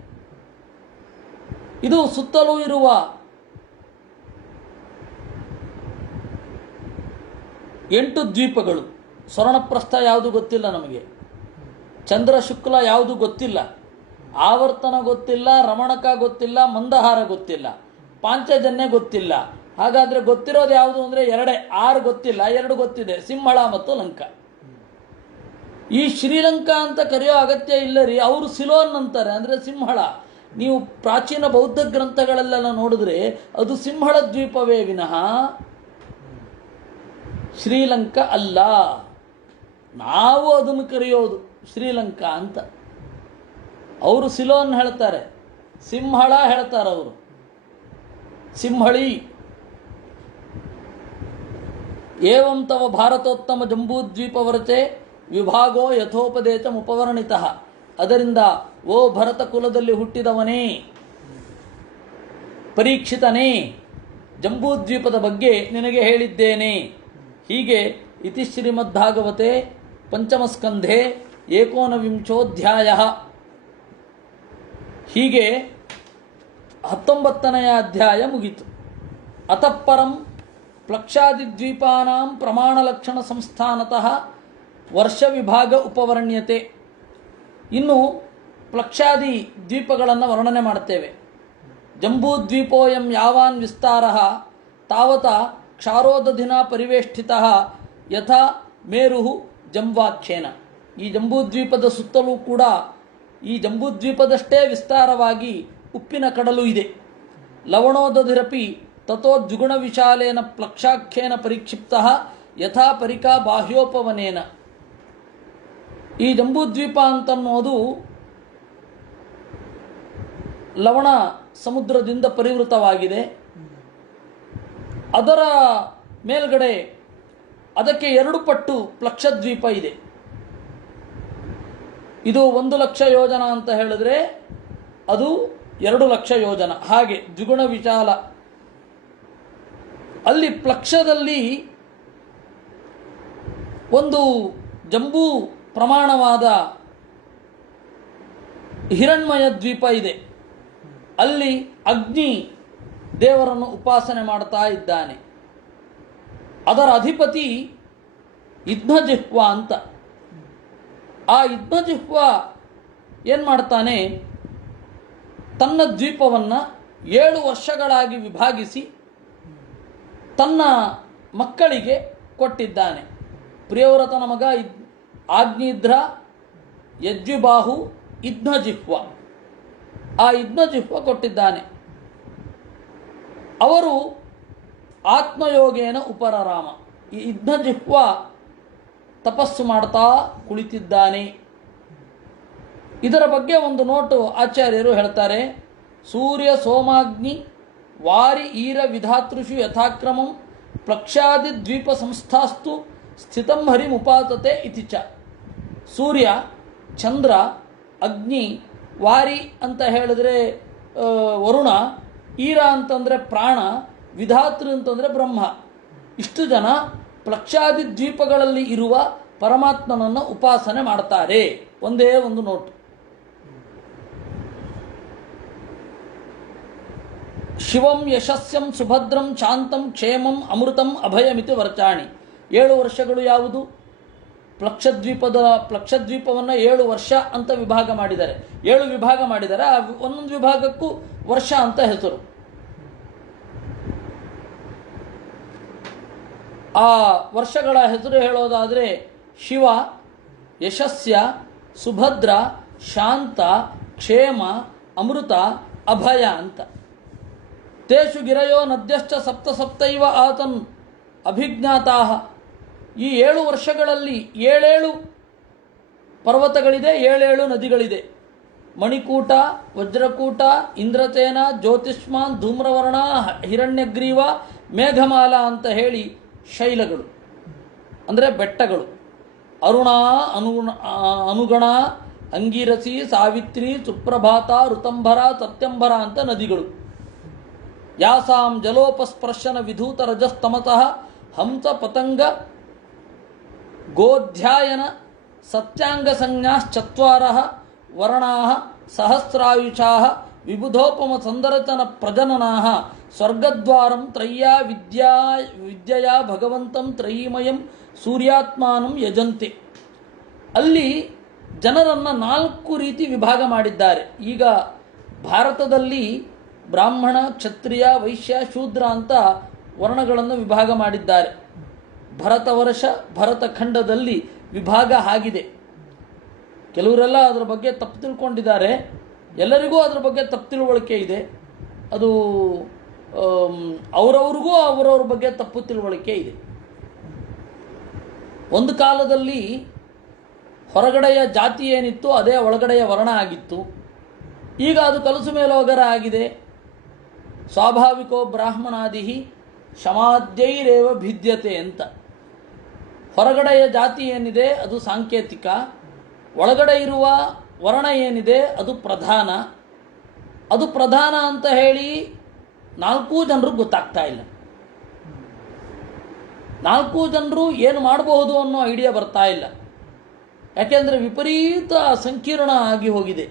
ಇದು ಸುತ್ತಲೂ ಇರುವ 8 ದ್ವೀಪಗಳು. ಸ್ವರ್ಣಪ್ರಸ್ಥ ಯಾವುದು ಗೊತ್ತಿಲ್ಲ ನಮಗೆ, ಚಂದ್ರಶುಕ್ಲ ಯಾವುದು ಗೊತ್ತಿಲ್ಲ, ಆವರ್ತನ ಗೊತ್ತಿಲ್ಲ, ರಮಣಕ ಗೊತ್ತಿಲ್ಲ, ಮಂದಹಾರ ಗೊತ್ತಿಲ್ಲ, ಪಾಂಚಜನ್ಯ ಗೊತ್ತಿಲ್ಲ. ಹಾಗಾದರೆ ಗೊತ್ತಿರೋದು ಯಾವುದು ಅಂದರೆ 6 ಗೊತ್ತಿಲ್ಲ, 2 ಗೊತ್ತಿದೆ, ಸಿಂಹಳ ಮತ್ತು ಲಂಕ. ಈ ಶ್ರೀಲಂಕಾ ಅಂತ ಕರೆಯೋ ಅಗತ್ಯ ಇಲ್ಲ ರೀ, ಅವರು ಸಿಲೋನ್ ಅಂತಾರೆ, ಅಂದರೆ ಸಿಂಹಳ. ನೀವು ಪ್ರಾಚೀನ ಬೌದ್ಧ ಗ್ರಂಥಗಳಲ್ಲೆಲ್ಲ ನೋಡಿದ್ರೆ ಅದು ಸಿಂಹಳ ದ್ವೀಪವೇ ವಿನಃ ಶ್ರೀಲಂಕಾ ಅಲ್ಲ. ನಾವು ಅದನ್ನು ಕರೆಯೋದು ಶ್ರೀಲಂಕಾ ಅಂತ. ಅವರು ಸಿಲೋನ್ ಹೇಳ್ತಾರೆ, ಸಿಂಹಳ ಹೇಳ್ತಾರೆ ಅವರು, ಸಿಂಹಳಿ. ಏವಂ ತವ ಭಾರತೋತ್ತಮ ಜಂಬೂದ್ವೀಪವರಚೆ ವಿಭಾಗೋ ಯಥೋಪದೇಶ ಉಪವರ್ಣಿತಃ. ಅದರಿಂದ ಓ ಭರತ ಕುಲದಲ್ಲಿ ಹುಟ್ಟಿದವನೇ, ಪರೀಕ್ಷಿತನೇ, ಜಂಬೂದ್ವೀಪದ ಬಗ್ಗೆ ನಿನಗೆ ಹೇಳಿದ್ದೇನೆ. ಹೀಗೆ ಇತಿ ಶ್ರೀಮದ್ಭಾಗವತೆ ಪಂಚಮಸ್ಕಂಧೆ 19ಧ್ಯಾಯ. ಹೀಗೆ 19ನೆಯ ಅಧ್ಯಾಯ ಮುಗಿತು. ಅತಃಪರಂ ಪ್ಲಕ್ಷಾದಿದ್ವೀಪಾನಾಂ ಪ್ರಮಾಣಲಕ್ಷಣ ಸಂಸ್ಥಾನತಃ ವರ್ಷ ವಿಭಾಗ ಉಪವರ್ಣ್ಯತೆ. ಇನ್ನು ಪ್ಲಕ್ಷಾದಿ ದ್ವೀಪಗಳನ್ನು ವರ್ಣನೆ ಮಾಡ್ತೇವೆ. ಜಂಬೂದ್ವೀಪೋಯಂ ಯಾವಾನ್ ವಿಸ್ತಾರಃ ತಾವತ ಕ್ಷಾರೋದಧಿನ ಪರಿವೇಷ್ಟಿತಃ ಯಥಾ ಮೇರುಹು ಜಂಬಾಖ್ಯೇನ. ಈ ಜಂಬೂದ್ವೀಪದ ಸುತ್ತಲೂ ಕೂಡ ಈ ಜಂಬೂದ್ವೀಪದಷ್ಟೇ ವಿಸ್ತಾರವಾಗಿ ಉಪ್ಪಿನ ಕಡಲು ಇದೆ. ಲವಣೋದಧಿರಪಿ ತಥೋ ದ್ವಿಗುಣ ವಿಶಾಲೇನ ಪ್ಲಕ್ಷಾಖ್ಯೇನ ಪರಿಕ್ಷಿಪ್ತಃ ಯಥಾ ಪರಿಕಾ ಬಾಹ್ಯೋಪವನೇನ. ಈ ಜಂಬೂದ್ವೀಪ ಅಂತನ್ನೋದು ಲವಣ ಸಮುದ್ರದಿಂದ ಪರಿವೃತವಾಗಿದೆ. ಅದರ ಮೇಲ್ಗಡೆ ಅದಕ್ಕೆ 2 ಪಟ್ಟು ಪ್ಲಕ್ಷದ್ವೀಪ ಇದೆ. ಇದು 1,00,000 ಯೋಜನ ಅಂತ ಹೇಳಿದ್ರೆ ಅದು 2,00,000 ಯೋಜನ, ಹಾಗೆ ದ್ವಿಗುಣ ವಿಶಾಲ. ಅಲ್ಲಿ ಪ್ಲಕ್ಷದಲ್ಲಿ ಒಂದು ಜಂಬೂ ಪ್ರಮಾಣವಾದ ಹಿರಣ್ಮಯ ದ್ವೀಪ ಇದೆ. ಅಲ್ಲಿ ಅಗ್ನಿ ದೇವರನ್ನು ಉಪಾಸನೆ ಮಾಡ್ತಾ ಇದ್ದಾನೆ. ಅದರ ಅಧಿಪತಿ ಇದ್ಮಜಿಹ್ವ ಅಂತ. ಆ ಇದ್ಮಜಿಹ್ವ ಏನು ಮಾಡ್ತಾನೆ, ತನ್ನ ದ್ವೀಪವನ್ನು 7 ವರ್ಷಗಳಾಗಿ ವಿಭಾಗಿಸಿ ತನ್ನ ಮಕ್ಕಳಿಗೆ ಕೊಟ್ಟಿದ್ದಾನೆ. ಪ್ರಿಯವ್ರತನ ಮಗ ಆಗ್ನಿಧ್ರ, ಯಜ್ವಿಬಾಹು, ಇದ್ಮಜಿಹ್ವ. ಆ ಇದ್ಮಜಿಹ್ವ ಕೊಟ್ಟಿದ್ದಾನೆ. ಅವರು ಆತ್ಮಯೋಗೇನ ಉಪರರಾಮ. ಈ ಇದ್ಮಜಿಹ್ವ ತಪಸ್ಸು ಮಾಡ್ತಾ ಕುಳಿತಿದ್ದಾನೆ. ಇದರ ಬಗ್ಗೆ ಒಂದು ನೋಟು ಆಚಾರ್ಯರು ಹೇಳ್ತಾರೆ. ಸೂರ್ಯ ಸೋಮಾಗ್ನಿ ವಾರಿ ಈರ ವಿಧಾತೃಷು ಯಥಾಕ್ರಮಂ ಪ್ಲಕ್ಷಾದಿ ದ್ವೀಪ ಸಂಸ್ಥಾಸ್ತು ಸ್ಥಿತಂ ಹರಿಮುಪಾತತೆ ಇತಿ ಚ. ಸೂರ್ಯ, ಚಂದ್ರ, ಅಗ್ನಿ, ವಾರಿ ಅಂತ ಹೇಳಿದ್ರೆ ವರುಣ, ಈರ ಅಂತಂದರೆ ಪ್ರಾಣ, ವಿಧಾತೃ ಅಂತಂದರೆ ಬ್ರಹ್ಮ. ಇಷ್ಟು ಜನ ಪ್ಲಕ್ಷಾದಿ ದ್ವೀಪಗಳಲ್ಲಿ ಇರುವ ಪರಮಾತ್ಮನನ್ನು ಉಪಾಸನೆ ಮಾಡ್ತಾರೆ. ಒಂದೇ ಒಂದು ನೋಟು. ಶಿವಂ ಯಶಸ್ಸಂ ಸುಭದ್ರಂ ಶಾಂತಂ ಕ್ಷೇಮಂ ಅಮೃತಂ ಅಭಯಮಿತಿ ವರ್ಚಾಣಿ. 7 ವರ್ಷಗಳು ಯಾವುದು? ಪ್ಲಕ್ಷದ್ವೀಪವನ್ನು 7 ವರ್ಷ ಅಂತ ವಿಭಾಗ ಮಾಡಿದ್ದಾರೆ. 7 ವಿಭಾಗ ಮಾಡಿದ್ದಾರೆ. ಆ ಒಂದೊಂದು ವಿಭಾಗಕ್ಕೂ ವರ್ಷ ಅಂತ ಹೆಸರು. ಆ ವರ್ಷಗಳ ಹೆಸರು ಹೇಳೋದಾದರೆ ಶಿವ, ಯಶಸ್ಯ, ಸುಭದ್ರ, ಶಾಂತ, ಕ್ಷೇಮ, ಅಮೃತ, ಅಭಯ ಅಂತ. ತೇಷು ಗಿರಯೋ ನದ್ಯಶ್ಚ ಸಪ್ತ ಸಪ್ತೈವ ಆತನ್ ಅಭಿಜ್ಞಾತಾಹ. ಈ 7 ವರ್ಷಗಳಲ್ಲಿ 7 ಪರ್ವತಗಳಿದೆ, 7 ನದಿಗಳಿದೆ. ಮಣಿಕೂಟ, ವಜ್ರಕೂಟ, ಇಂದ್ರತೇನ, ಜ್ಯೋತಿಷ್ಮಾನ್, ಧೂಮ್ರವರ್ಣ, ಹಿರಣ್ಯಗ್ರೀವ, ಮೇಘಮಾಲ ಅಂತ ಹೇಳಿ ಶೈಲಗಳು ಅಂದರೆ ಬೆಟ್ಟಗಳು. ಅರುಣ, ಅನುಗಣ, ಅಂಗಿರಸಿ, ಸಾವಿತ್ರಿ, ಸುಪ್ರಭಾತ, ಋತಂಭರ, ಸತ್ಯಂಭರ ಅಂತ ನದಿಗಳು. ಯಾಸಾಂ ಜಲೋಪಸ್ಪರ್ಶನ ವಿಧೂತ ರಜಸ್ತಮತಃ ಹಂಸ ಪತಂಗ ಗೋಧ್ಯಾಯನ ಸತ್ಯಾಂಗ ಸಂಜ್ಞಾಶ್ಚತ್ವಾರಃ ವರ್ಣಾಃ ಸಹಸ್ರಾಯುಷಾಃ ವಿಬುಧೋಪಮ ಸಂದರಚನ ಪ್ರಜನನಾಃ ಸ್ವರ್ಗದ್ವಾರಂ ತ್ರಯ್ಯಾ ವಿದ್ಯೆಯ ಭಗವಂತಂ ತ್ರಯೀಮಯಂ ಸೂರ್ಯಾತ್ಮಾನಂ ಯಜಂತೆ. ಅಲ್ಲಿ ಜನರನ್ನು 4 ರೀತಿ ವಿಭಾಗ ಮಾಡಿದ್ದಾರೆ. ಈಗ ಭಾರತದಲ್ಲಿ ಬ್ರಾಹ್ಮಣ, ಕ್ಷತ್ರಿಯ, ವೈಶ್ಯ, ಶೂದ್ರ ಅಂತ ವರ್ಣಗಳನ್ನು ವಿಭಾಗ ಮಾಡಿದ್ದಾರೆ. ಭರತವರ್ಷ, ಭರತಖಂಡದಲ್ಲಿ ವಿಭಾಗ ಆಗಿದೆ. ಕೆಲವರೆಲ್ಲ ಅದರ ಬಗ್ಗೆ ತಪ್ಪು ತಿಳ್ಕೊಂಡಿದ್ದಾರೆ. ಎಲ್ಲರಿಗೂ ಅದರ ಬಗ್ಗೆ ತಪ್ಪು ತಿಳುವಳಿಕೆ ಇದೆ. ಅದು ಅವರವ್ರಿಗೂ ಅವರವ್ರ ಬಗ್ಗೆ ತಪ್ಪು ತಿಳುವಳಿಕೆ ಇದೆ. ಒಂದು ಕಾಲದಲ್ಲಿ ಹೊರಗಡೆಯ ಜಾತಿ ಏನಿತ್ತು ಅದೇ ಒಳಗಡೆಯ ವರ್ಣ ಆಗಿತ್ತು. ಈಗ ಅದು ಕಲಸು ಮೇಲೋಗರ ಆಗಿದೆ. ಸ್ವಾಭಾವಿಕೋ ಬ್ರಾಹ್ಮಣಾದಿ ಶಮಾದ್ಯೈರೇವ ಭಿದ್ಯತೆ ಅಂತ. ಹೊರಗಡೆಯ ಜಾತಿ ಏನಿದೆ ಅದು ಸಾಂಕೇತಿಕ, ಒಳಗಡೆ ಇರುವ ವರ್ಣ ಏನಿದೆ ಅದು ಪ್ರಧಾನ. ಅದು ಪ್ರಧಾನ ಅಂತ ಹೇಳಿ 4 ಜನರು ಗೊತ್ತಾಗ್ತಾ ಇಲ್ಲ. 4 ಜನರು ಏನು ಮಾಡಬಹುದು ಅನ್ನೋ ಐಡಿಯಾ ಬರ್ತಾ ಇಲ್ಲ. ಯಾಕೆಂದರೆ ವಿಪರೀತ ಸಂಕೀರ್ಣ ಆಗಿ ಹೋಗಿದೆ.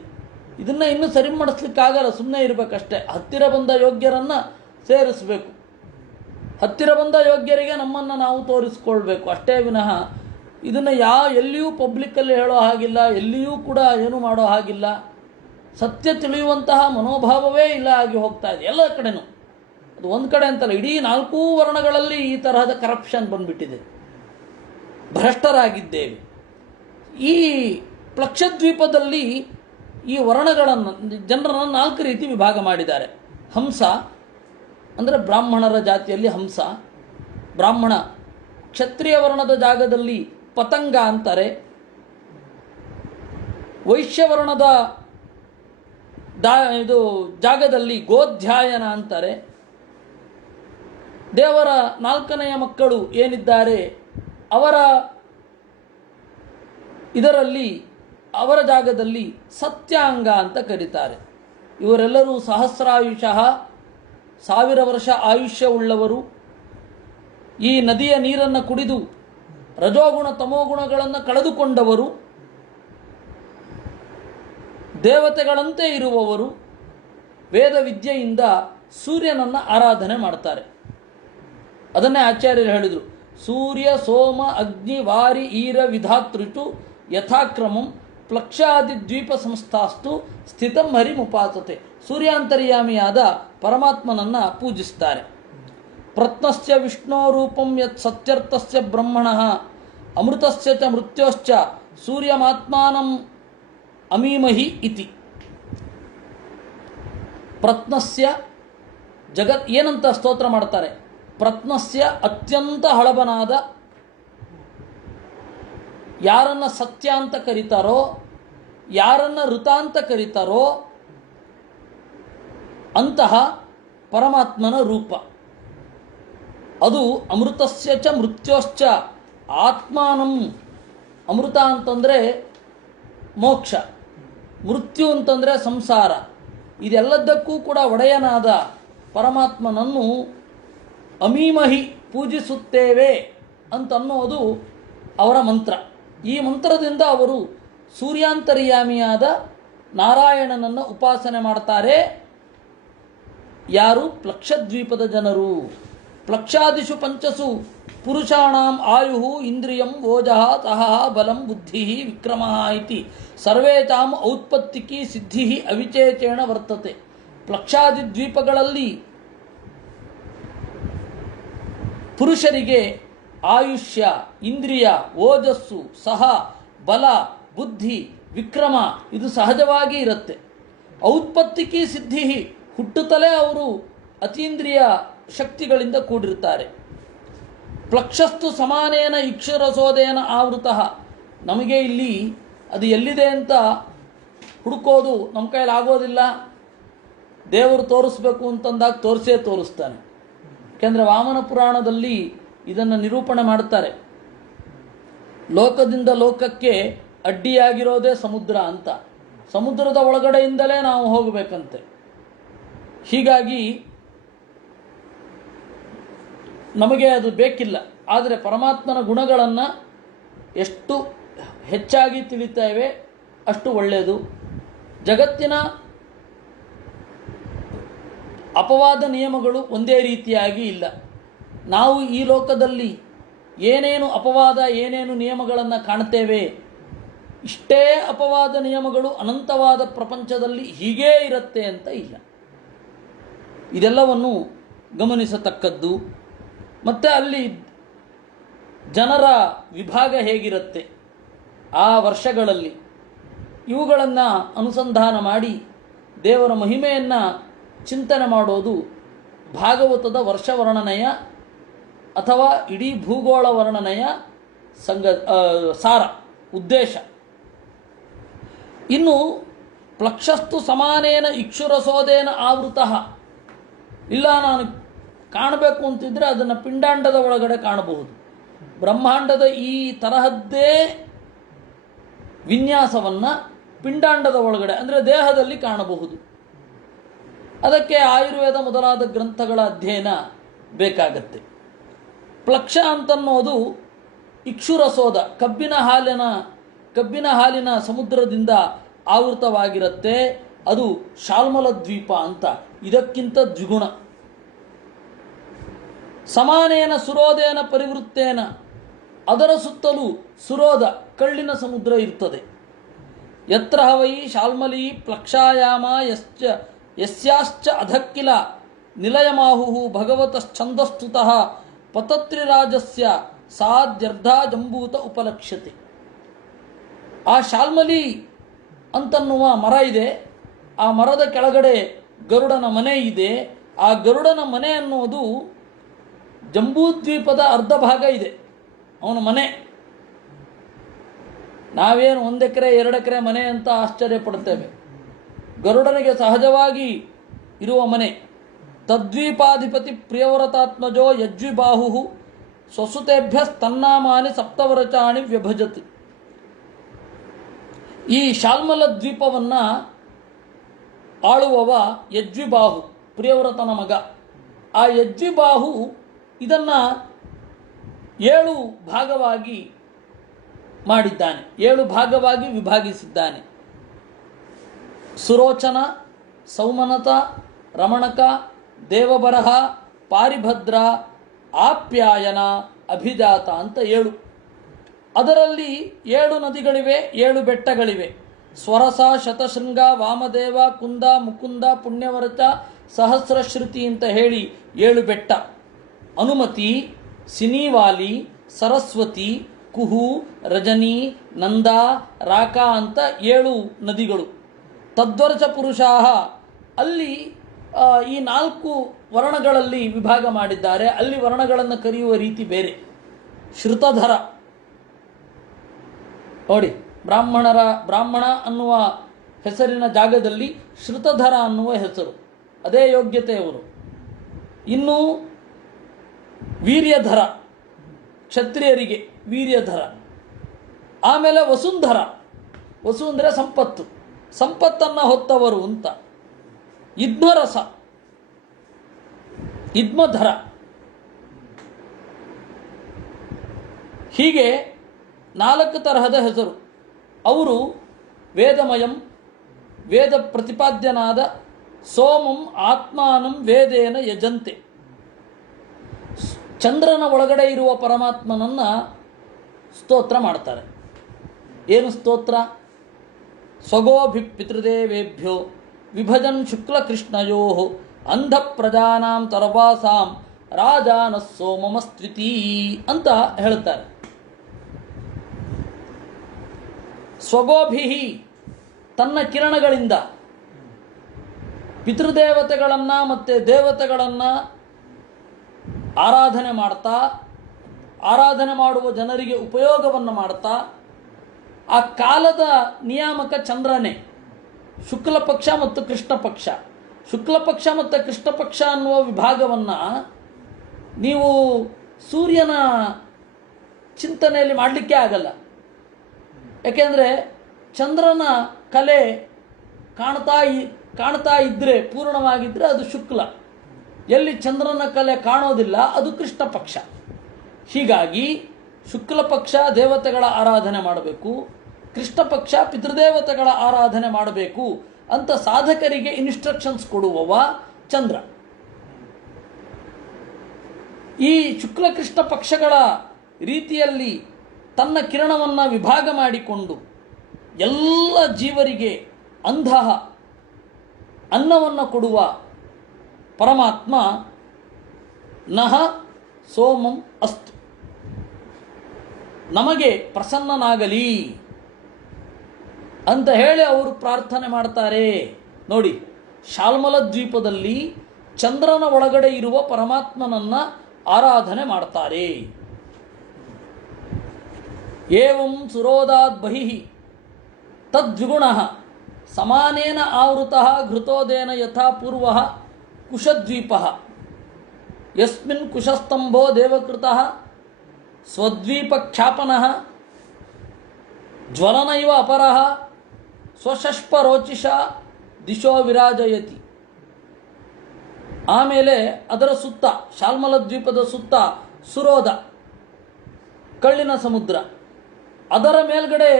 ಇದನ್ನು ಇನ್ನೂ ಸರಿ ಮಾಡಿಸ್ಲಿಕ್ಕಾಗಲ್ಲ, ಸುಮ್ಮನೆ ಇರಬೇಕಷ್ಟೇ. ಹತ್ತಿರ ಬಂದ ಯೋಗ್ಯರನ್ನು ಸೇರಿಸಬೇಕು. ಹತ್ತಿರ ಬಂದ ಯೋಗ್ಯರಿಗೆ ನಮ್ಮನ್ನು ನಾವು ತೋರಿಸ್ಕೊಳ್ಬೇಕು ಅಷ್ಟೇ ವಿನಃ ಇದನ್ನು ಎಲ್ಲಿಯೂ ಪಬ್ಲಿಕ್ಕಲ್ಲಿ ಹೇಳೋ ಹಾಗಿಲ್ಲ, ಎಲ್ಲಿಯೂ ಕೂಡ ಏನು ಮಾಡೋ ಹಾಗಿಲ್ಲ. ಸತ್ಯ ತಿಳಿಯುವಂತಹ ಮನೋಭಾವವೇ ಇಲ್ಲ ಆಗಿ ಹೋಗ್ತಾ ಇದೆ ಎಲ್ಲ ಕಡೆನೂ. ಅದು ಒಂದು ಕಡೆ ಅಂತಲ್ಲ, ಇಡೀ 4 ವರ್ಣಗಳಲ್ಲಿ ಈ ತರಹದ ಕರಪ್ಷನ್ ಬಂದ್ಬಿಟ್ಟಿದೆ. ಭ್ರಷ್ಟರಾಗಿದ್ದೇವೆ. ಈ ಪ್ಲಕ್ಷದ್ವೀಪದಲ್ಲಿ ಈ ವರ್ಣಗಳನ್ನು ಜನರನ್ನು 4 ರೀತಿ ವಿಭಾಗ ಮಾಡಿದ್ದಾರೆ. ಹಂಸ ಅಂದರೆ ಬ್ರಾಹ್ಮಣರ ಜಾತಿಯಲ್ಲಿ ಹಂಸ, ಬ್ರಾಹ್ಮಣ. ಕ್ಷತ್ರಿಯ ವರ್ಣದ ಜಾಗದಲ್ಲಿ ಪತಂಗ ಅಂತಾರೆ. ವೈಶ್ಯವರ್ಣದ ಜಾಗದಲ್ಲಿ ಗೋಧ್ಯಾಯನ ಅಂತಾರೆ. ದೇವರ 4ನೆಯ ಮಕ್ಕಳು ಏನಿದ್ದಾರೆ ಅವರ ಜಾಗದಲ್ಲಿ ಸತ್ಯಾಂಗ ಅಂತ ಕರೀತಾರೆ. ಇವರೆಲ್ಲರೂ ಸಹಸ್ರಾಯುಷಃ 1000 ವರ್ಷ ಆಯುಷ್ಯ ಉಳ್ಳವರು. ಈ ನದಿಯ ನೀರನ್ನು ಕುಡಿದು ರಜೋಗುಣ ತಮೋಗುಣಗಳನ್ನು ಕಳೆದುಕೊಂಡವರು, ದೇವತೆಗಳಂತೆ ಇರುವವರು. ವೇದ ವಿದ್ಯೆಯಿಂದ ಸೂರ್ಯನನ್ನು ಆರಾಧನೆ ಮಾಡ್ತಾರೆ. ಅದನ್ನೇ ಆಚಾರ್ಯರು ಹೇಳಿದರು, ಸೂರ್ಯ ಸೋಮ ಅಗ್ನಿ ವಾರಿ ಈರ ವಿಧಾತೃಚು ಯಥಾಕ್ರಮಂ ಪ್ಲಕ್ಷಾದಿ ದ್ವೀಪ ಸಂಸ್ಥಾಸ್ತು ಸ್ಥಿತಂ ಹರಿಮುಪಾಸತೆ. ಸೂರ್ಯಾಂತರ್ಯಾಮಿಯಾದ ಪರಮಾತ್ಮನನ್ನು ಪೂಜಿಸ್ತಾರೆ. ಪ್ರತ್ನಸ್ಯ ವಿಷ್ಣೋ ರೂಪಂ ಯತ್ ಸತ್ಯರ್ಥಸ್ಯ ಬ್ರಹ್ಮಣಃ ಅಮೃತಸ್ಯ ಚ ಮೃತ್ಯೋಶ್ಚ ಸೂರ್ಯಮಾತ್ಮಾನಂ ಅಮೀಮಹಿ ಇತಿ. ಪ್ರತ್ನಸ್ಯ ಏನಂತ ಸ್ತೋತ್ರ ಮಾಡ್ತಾರೆ? ಪ್ರತ್ನಸ್ಯ ಅತ್ಯಂತ ಹಳಬನಾದ, ಯಾರನ್ನ ಸತ್ಯ ಅಂತ ಕರೀತಾರೋ, ಯಾರನ್ನ ಋತ ಅಂತ ಕರೀತಾರೋ ಅಂತಹ ಪರಮಾತ್ಮನ ರೂಪ ಅದು. ಅಮೃತಸ್ಯ ಚ ಮೃತ್ಯೋಶ್ಚ ಆತ್ಮಾನಂ. ಅಮೃತ ಅಂತಂದರೆ ಮೋಕ್ಷ, ಮೃತ್ಯು ಅಂತಂದರೆ ಸಂಸಾರ. ಇದೆಲ್ಲದಕ್ಕೂ ಕೂಡ ಒಡೆಯನಾದ ಪರಮಾತ್ಮನನ್ನು ಅಮೀಮಹಿ ಪೂಜಿಸುತ್ತೇವೆ ಅಂತನ್ನೋದು ಅವರ ಮಂತ್ರ. ಈ ಮಂತ್ರದಿಂದ ಅವರು ಸೂರ್ಯಾಂತರ್ಯಾಮಿಯಾದ ನಾರಾಯಣನನ್ನು ಉಪಾಸನೆ ಮಾಡ್ತಾರೆ. ಯಾರು? ಪ್ಲಕ್ಷದ್ವೀಪದ ಜನರು. ಪ್ಲಕ್ಷಾದಿಷು ಪಂಚಸು ಪುರುಷಾಣಾಂ ಆಯು ಇಂದ್ರಿಯಂ ಓಜಃ ತಹಃ ಬಲಂ ಬುದ್ಧಿ ವಿಕ್ರಮ ಇತಿ ಸರ್ವೇತಾಂ ಔತ್ಪತ್ತಿಕಿ ಸಿದ್ಧಿ ಅವಿಚೇಚೇಣ ವರ್ತತೆ. ಪ್ಲಕ್ಷಾದಿ ದ್ವೀಪಗಳಲ್ಲಿ ಪುರುಷರಿಗೆ ಆಯುಷ್ಯ, ಇಂದ್ರಿಯ, ಓಜಸ್ಸು, ಸಹ, ಬಲ, ಬುದ್ಧಿ, ವಿಕ್ರಮ ಇದು ಸಹಜವಾಗಿ ಇರುತ್ತೆ. ಔತ್ಪತ್ತಿಕಿ ಸಿದ್ಧಿ ಹುಟ್ಟುತ್ತಲೇ ಅವರು ಅತೀಂದ್ರಿಯ ಶಕ್ತಿಗಳಿಂದ ಕೂಡಿರ್ತಾರೆ. ಪ್ಲಕ್ಷಸ್ತು ಸಮಾನೇನ ಇಕ್ಷುರಸೋದೇನ ಆವೃತಃ. ನಮಗೆ ಇಲ್ಲಿ ಅದು ಎಲ್ಲಿದೆ ಅಂತ ಹುಡುಕೋದು ನಮ್ಮ ಕೈಯಲ್ಲಿ ಆಗೋದಿಲ್ಲ. ದೇವರು ತೋರಿಸ್ಬೇಕು ಅಂತಂದಾಗ ತೋರಿಸ್ತಾನೆ. ಯಾಕೆಂದರೆ ವಾಮನ ಪುರಾಣದಲ್ಲಿ ಇದನ್ನು ನಿರೂಪಣೆ ಮಾಡ್ತಾರೆ. ಲೋಕದಿಂದ ಲೋಕಕ್ಕೆ ಅಡ್ಡಿಯಾಗಿರೋದೇ ಸಮುದ್ರ ಅಂತ. ಸಮುದ್ರದ ಒಳಗಡೆಯಿಂದಲೇ ನಾವು ಹೋಗಬೇಕಂತೆ. ಹೀಗಾಗಿ ನಮಗೆ ಅದು ಬೇಕಿಲ್ಲ. ಆದರೆ ಪರಮಾತ್ಮನ ಗುಣಗಳನ್ನು ಎಷ್ಟು ಹೆಚ್ಚಾಗಿ ತಿಳಿತೇವೆ ಅಷ್ಟು ಒಳ್ಳೆಯದು. ಜಗತ್ತಿನ ಅಪವಾದ ನಿಯಮಗಳು ಒಂದೇ ರೀತಿಯಾಗಿ ಇಲ್ಲ. ನಾವು ಈ ಲೋಕದಲ್ಲಿ ಏನೇನು ಅಪವಾದ ಏನೇನು ನಿಯಮಗಳನ್ನು ಕಾಣ್ತೇವೆ, ಇಷ್ಟೇ ಅಪವಾದ ನಿಯಮಗಳು ಅನಂತವಾದ ಪ್ರಪಂಚದಲ್ಲಿ ಹೀಗೇ ಇರುತ್ತೆ ಅಂತ ಇಲ್ಲ. ಇದೆಲ್ಲವನ್ನು ಗಮನಿಸತಕ್ಕದ್ದು. ಮತ್ತು ಅಲ್ಲಿ ಜನರ ವಿಭಾಗ ಹೇಗಿರುತ್ತೆ ಆ ವರ್ಷಗಳಲ್ಲಿ, ಇವುಗಳನ್ನು ಅನುಸಂಧಾನ ಮಾಡಿ ದೇವರ ಮಹಿಮೆಯನ್ನು ಚಿಂತನೆ ಮಾಡೋದು ಭಾಗವತದ ವರ್ಷವರ್ಣನೆಯ ಅಥವಾ ಇಡೀ ಭೂಗೋಳ ವರ್ಣನೆಯ ಸಾರ ಉದ್ದೇಶ. ಇನ್ನು ಪ್ಲಕ್ಷಸ್ತು ಸಮಾನೇನ ಇಕ್ಷುರಸೋದೇನ ಆವೃತಃ. ಇಲ್ಲ, ನಾನು ಕಾಣಬೇಕು ಅಂತಿದ್ರೆ ಅದನ್ನು ಪಿಂಡಾಂಡದ ಒಳಗಡೆ ಕಾಣಬಹುದು. ಬ್ರಹ್ಮಾಂಡದ ಈ ತರಹದ್ದೇ ವಿನ್ಯಾಸವನ್ನು ಪಿಂಡಾಂಡದ ಒಳಗಡೆ ಅಂದರೆ ದೇಹದಲ್ಲಿ ಕಾಣಬಹುದು. ಅದಕ್ಕೆ ಆಯುರ್ವೇದ ಮೊದಲಾದ ಗ್ರಂಥಗಳ ಅಧ್ಯಯನ ಬೇಕಾಗತ್ತೆ. ಪ್ಲಕ್ಷ ಅಂತನ್ನೋದು ಇಕ್ಷುರಸೋದ, ಕಬ್ಬಿನ ಹಾಲಿನ ಸಮುದ್ರದಿಂದ ಆವೃತವಾಗಿರುತ್ತೆ. ಅದು ಶಾಲ್ಮಲ ದ್ವೀಪ ಅಂತ. ಇದಕ್ಕಿಂತ ದ್ವಿಗುಣ. ಸಮಾನೇನ ಸುರೋದೇನ ಪರಿವೃತ್ತೇನ, ಅದರ ಸುತ್ತಲೂ ಸುರೋದ ಕಳ್ಳಿನ ಸಮುದ್ರ ಇರ್ತದೆ. ಯತ್ರ ಹವೈ ಶಾಲ್ಮಲಿ ಪ್ಲಕ್ಷಾಯಾಮ ಯಸ್ಯಾಶ್ಚ ಅಧಕ್ಕಿಲ ನಿಲಯಮಾಹು ಭಗವತಶ್ಚಂದಸ್ತುತಃ ಪತತ್ರಿರಾಜಸ್ಯ ಸಾಧ್ಯರ್ಧ ಜಂಬೂತ ಉಪಲಕ್ಷ್ಯತೆ. ಆ ಶಾಲ್ಮಲಿ ಅಂತನ್ನುವ ಮರ ಇದೆ. ಆ ಮರದ ಕೆಳಗಡೆ ಗರುಡನ ಮನೆ ಇದೆ. ಆ ಗರುಡನ ಮನೆ ಅನ್ನೋದು ಜಂಬೂದ್ವೀಪದ ಅರ್ಧ ಭಾಗ ಇದೆ ಅವನ ಮನೆ. ನಾವೇನು 1 ಎಕರೆ 2 ಎಕರೆ ಮನೆ ಅಂತ ಆಶ್ಚರ್ಯ ಪಡ್ತೇವೆ. ಗರುಡನಿಗೆ ಸಹಜವಾಗಿ ಇರುವ ಮನೆ. ತದ್ವೀಪಾಧಿಪತಿ ಪ್ರಿಯವ್ರತಾತ್ಮಜೋ ಯಜ್ವಿಬಾಹು ಸ್ವಸುತೇಭ್ಯ ತನ್ನಾಮಾನಿ ಸಪ್ತವರಚಾಣಿ ವ್ಯಭಜತಿ. ಈ ಶಾಲ್ಮಲ ದ್ವೀಪವನ್ನು ಆಳುವವ ಯಜ್ವಿಬಾಹು, ಪ್ರಿಯವ್ರತನ ಮಗ. ಆ ಯಜ್ವಿಬಾಹು ಇದನ್ನು 7 ಭಾಗವಾಗಿ ಮಾಡಿದ್ದಾನೆ, 7 ಭಾಗವಾಗಿ ವಿಭಾಗಿಸಿದ್ದಾನೆ. ಸುರೋಚನ, ಸೌಮನತ, ರಮಣಕ, ದೇವಬರಹ, ಪಾರಿಭದ್ರ, ಆಪ್ಯಾಯನ, ಅಭಿಜಾತ ಅಂತ 7. ಅದರಲ್ಲಿ 7 ನದಿಗಳಿವೆ, 7 ಬೆಟ್ಟಗಳಿವೆ. ಸ್ವರಸ, ಶತಶೃಂಗ, ವಾಮದೇವ, ಕುಂದ, ಮುಕುಂದ, ಪುಣ್ಯವರಚ, ಸಹಸ್ರಶ್ರುತಿ ಅಂತ ಹೇಳಿ 7 ಬೆಟ್ಟ. ಅನುಮತಿ, ಸಿನಿವಾಲಿ, ಸರಸ್ವತಿ, ಕುಹು, ರಜನಿ, ನಂದ, ರಾಕ ಅಂತ 7 ನದಿಗಳು. ತದ್ವರ್ಚ ಪುರುಷಾಹ, ಅಲ್ಲಿ ಈ 4 ವರ್ಣಗಳಲ್ಲಿ ವಿಭಾಗ ಮಾಡಿದ್ದಾರೆ. ಅಲ್ಲಿ ವರ್ಣಗಳನ್ನು ಕರೆಯುವ ರೀತಿ ಬೇರೆ. ಶ್ರುತಧರ ನೋಡಿ, ಬ್ರಾಹ್ಮಣ ಅನ್ನುವ ಹೆಸರಿನ ಜಾಗದಲ್ಲಿ ಶ್ರುತಧರ ಅನ್ನುವ ಹೆಸರು, ಅದೇ ಯೋಗ್ಯತೆಯವರು. ಇನ್ನು ವೀರ್ಯಧರ, ಕ್ಷತ್ರಿಯರಿಗೆ ವೀರ್ಯಧರ. ಆಮೇಲೆ ವಸುಂಧರ, ವಸು ಅಂದರೆ ಸಂಪತ್ತು, ಸಂಪತ್ತನ್ನು ಹೊತ್ತವರು ಅಂತ. ಇದ್ಮರಸ, ಇದ್ಮಧರ, ಹೀಗೆ 4 ತರಹದ ಹೆಸರು. ಅವರು ವೇದಮಯಂ, ವೇದ ಪ್ರತಿಪಾದ್ಯನಾದ ಸೋಮಂ ಆತ್ಮಾನಂ ವೇದೇನ ಯಜಂತೆ. ಚಂದ್ರನ ಒಳಗಡೆ ಇರುವ ಪರಮಾತ್ಮನನ್ನು ಸ್ತೋತ್ರ ಮಾಡ್ತಾರೆ. ಏನು ಸ್ತೋತ್ರ? ಸ್ವಗೋಭಿ ಪಿತೃದೇವೇಭ್ಯೋ ವಿಭಜನ್ ಶುಕ್ಲಕೃಷ್ಣಯೋ ಅಂಧ ಪ್ರಜಾನಾಂ ತರ್ವಾಸಾಂ ರಾಜಾನ ಸೋಮಮಸ್ತ್ವಿತಿ ಅಂತ ಹೇಳ್ತಾರೆ. ಸ್ವಗೋಭಿ ತನ್ನ ಕಿರಣಗಳಿಂದ ಪಿತೃದೇವತೆಗಳನ್ನು ಮತ್ತು ದೇವತೆಗಳನ್ನು ಆರಾಧನೆ ಮಾಡ್ತಾ, ಆರಾಧನೆ ಮಾಡುವ ಜನರಿಗೆ ಉಪಯೋಗವನ್ನು ಮಾಡ್ತಾ, ಆ ಕಾಲದ ನಿಯಾಮಕ ಚಂದ್ರನೇ. ಶುಕ್ಲ ಪಕ್ಷ ಮತ್ತು ಕೃಷ್ಣ ಪಕ್ಷ. ಶುಕ್ಲ ಪಕ್ಷ ಮತ್ತು ಕೃಷ್ಣ ಪಕ್ಷ ಅನ್ನುವ ವಿಭಾಗವನ್ನು ನೀವು ಸೂರ್ಯನ ಚಿಂತನೆಯಲ್ಲಿ ಮಾಡಲಿಕ್ಕೆ ಆಗಲ್ಲ. ಯಾಕೆಂದರೆ ಚಂದ್ರನ ಕಲೆ ಕಾಣ್ತಾ ಇದ್ದರೆ, ಪೂರ್ಣವಾಗಿದ್ದರೆ ಅದು ಶುಕ್ಲ. ಎಲ್ಲಿ ಚಂದ್ರನ ಕಲೆ ಕಾಣೋದಿಲ್ಲ ಅದು ಕೃಷ್ಣ ಪಕ್ಷ. ಹೀಗಾಗಿ ಶುಕ್ಲ ಪಕ್ಷ ದೇವತೆಗಳ ಆರಾಧನೆ ಮಾಡಬೇಕು, ಕೃಷ್ಣ ಪಕ್ಷ ಪಿತೃದೇವತೆಗಳ ಆರಾಧನೆ ಮಾಡಬೇಕು ಅಂತ ಸಾಧಕರಿಗೆ ಇನ್ಸ್ಟ್ರಕ್ಷನ್ಸ್ ಕೊಡುವವ ಚಂದ್ರ. ಈ ಶುಕ್ಲ ಕೃಷ್ಣ ಪಕ್ಷಗಳ ರೀತಿಯಲ್ಲಿ ತನ್ನ ಕಿರಣವನ್ನು ವಿಭಾಗ ಮಾಡಿಕೊಂಡು ಎಲ್ಲ ಜೀವರಿಗೆ ಅಂಧಃ ಅನ್ನವನ್ನು ಕೊಡುವ ಪರಮಾತ್ಮ ನಹ ಸೋಮಂ ಅಸ್ತು, ನಮಗೆ ಪ್ರಸನ್ನನಾಗಲಿ ಅಂತ ಹೇಳಿ ಅವರು ಪ್ರಾರ್ಥನೆ ಮಾಡ್ತಾರೆ. ನೋಡಿ, ಶಾಲ್ಮಲ ದ್ವೀಪದಲ್ಲಿ ಚಂದ್ರನ ಒಳಗಡೆ ಇರುವ ಪರಮಾತ್ಮನನ್ನು ಆರಾಧನೆ ಮಾಡ್ತಾರೆ. ಏವಂ ಸುರೋದಾದ್ ಬಹಿಃ ತದ್ವಿಗುಣಃ ಸಮಾನೇನ ಆವೃತಃ ಘೃತೋದೇನ ಯಥಾ ಪೂರ್ವಃ ಕುಶದ್ವೀಪಃ ಯಸ್ಮಿನ್ ಕುಶಸ್ತಂಭೋ ದೇವಕೃತಃ ಸ್ವದ್ವೀಪಖ್ಯಾಪನಃ ಜ್ವಲನೈವ ಅಪರಃ ಸ್ವಷಷ್ಪರೋಚಿಷ ದಿಶೋ ವಿರಾಜಯತಿ. ಆಮೇಲೆ ಅದರ ಸುತ್ತ, ಶಾಲ್ಮಲ ದ್ವೀಪದ ಸುತ್ತ ಸುರೋದ, ಕಳ್ಳಿನ ಸಮುದ್ರ, ಅದರ ಮೇಲ್ಗಡೆ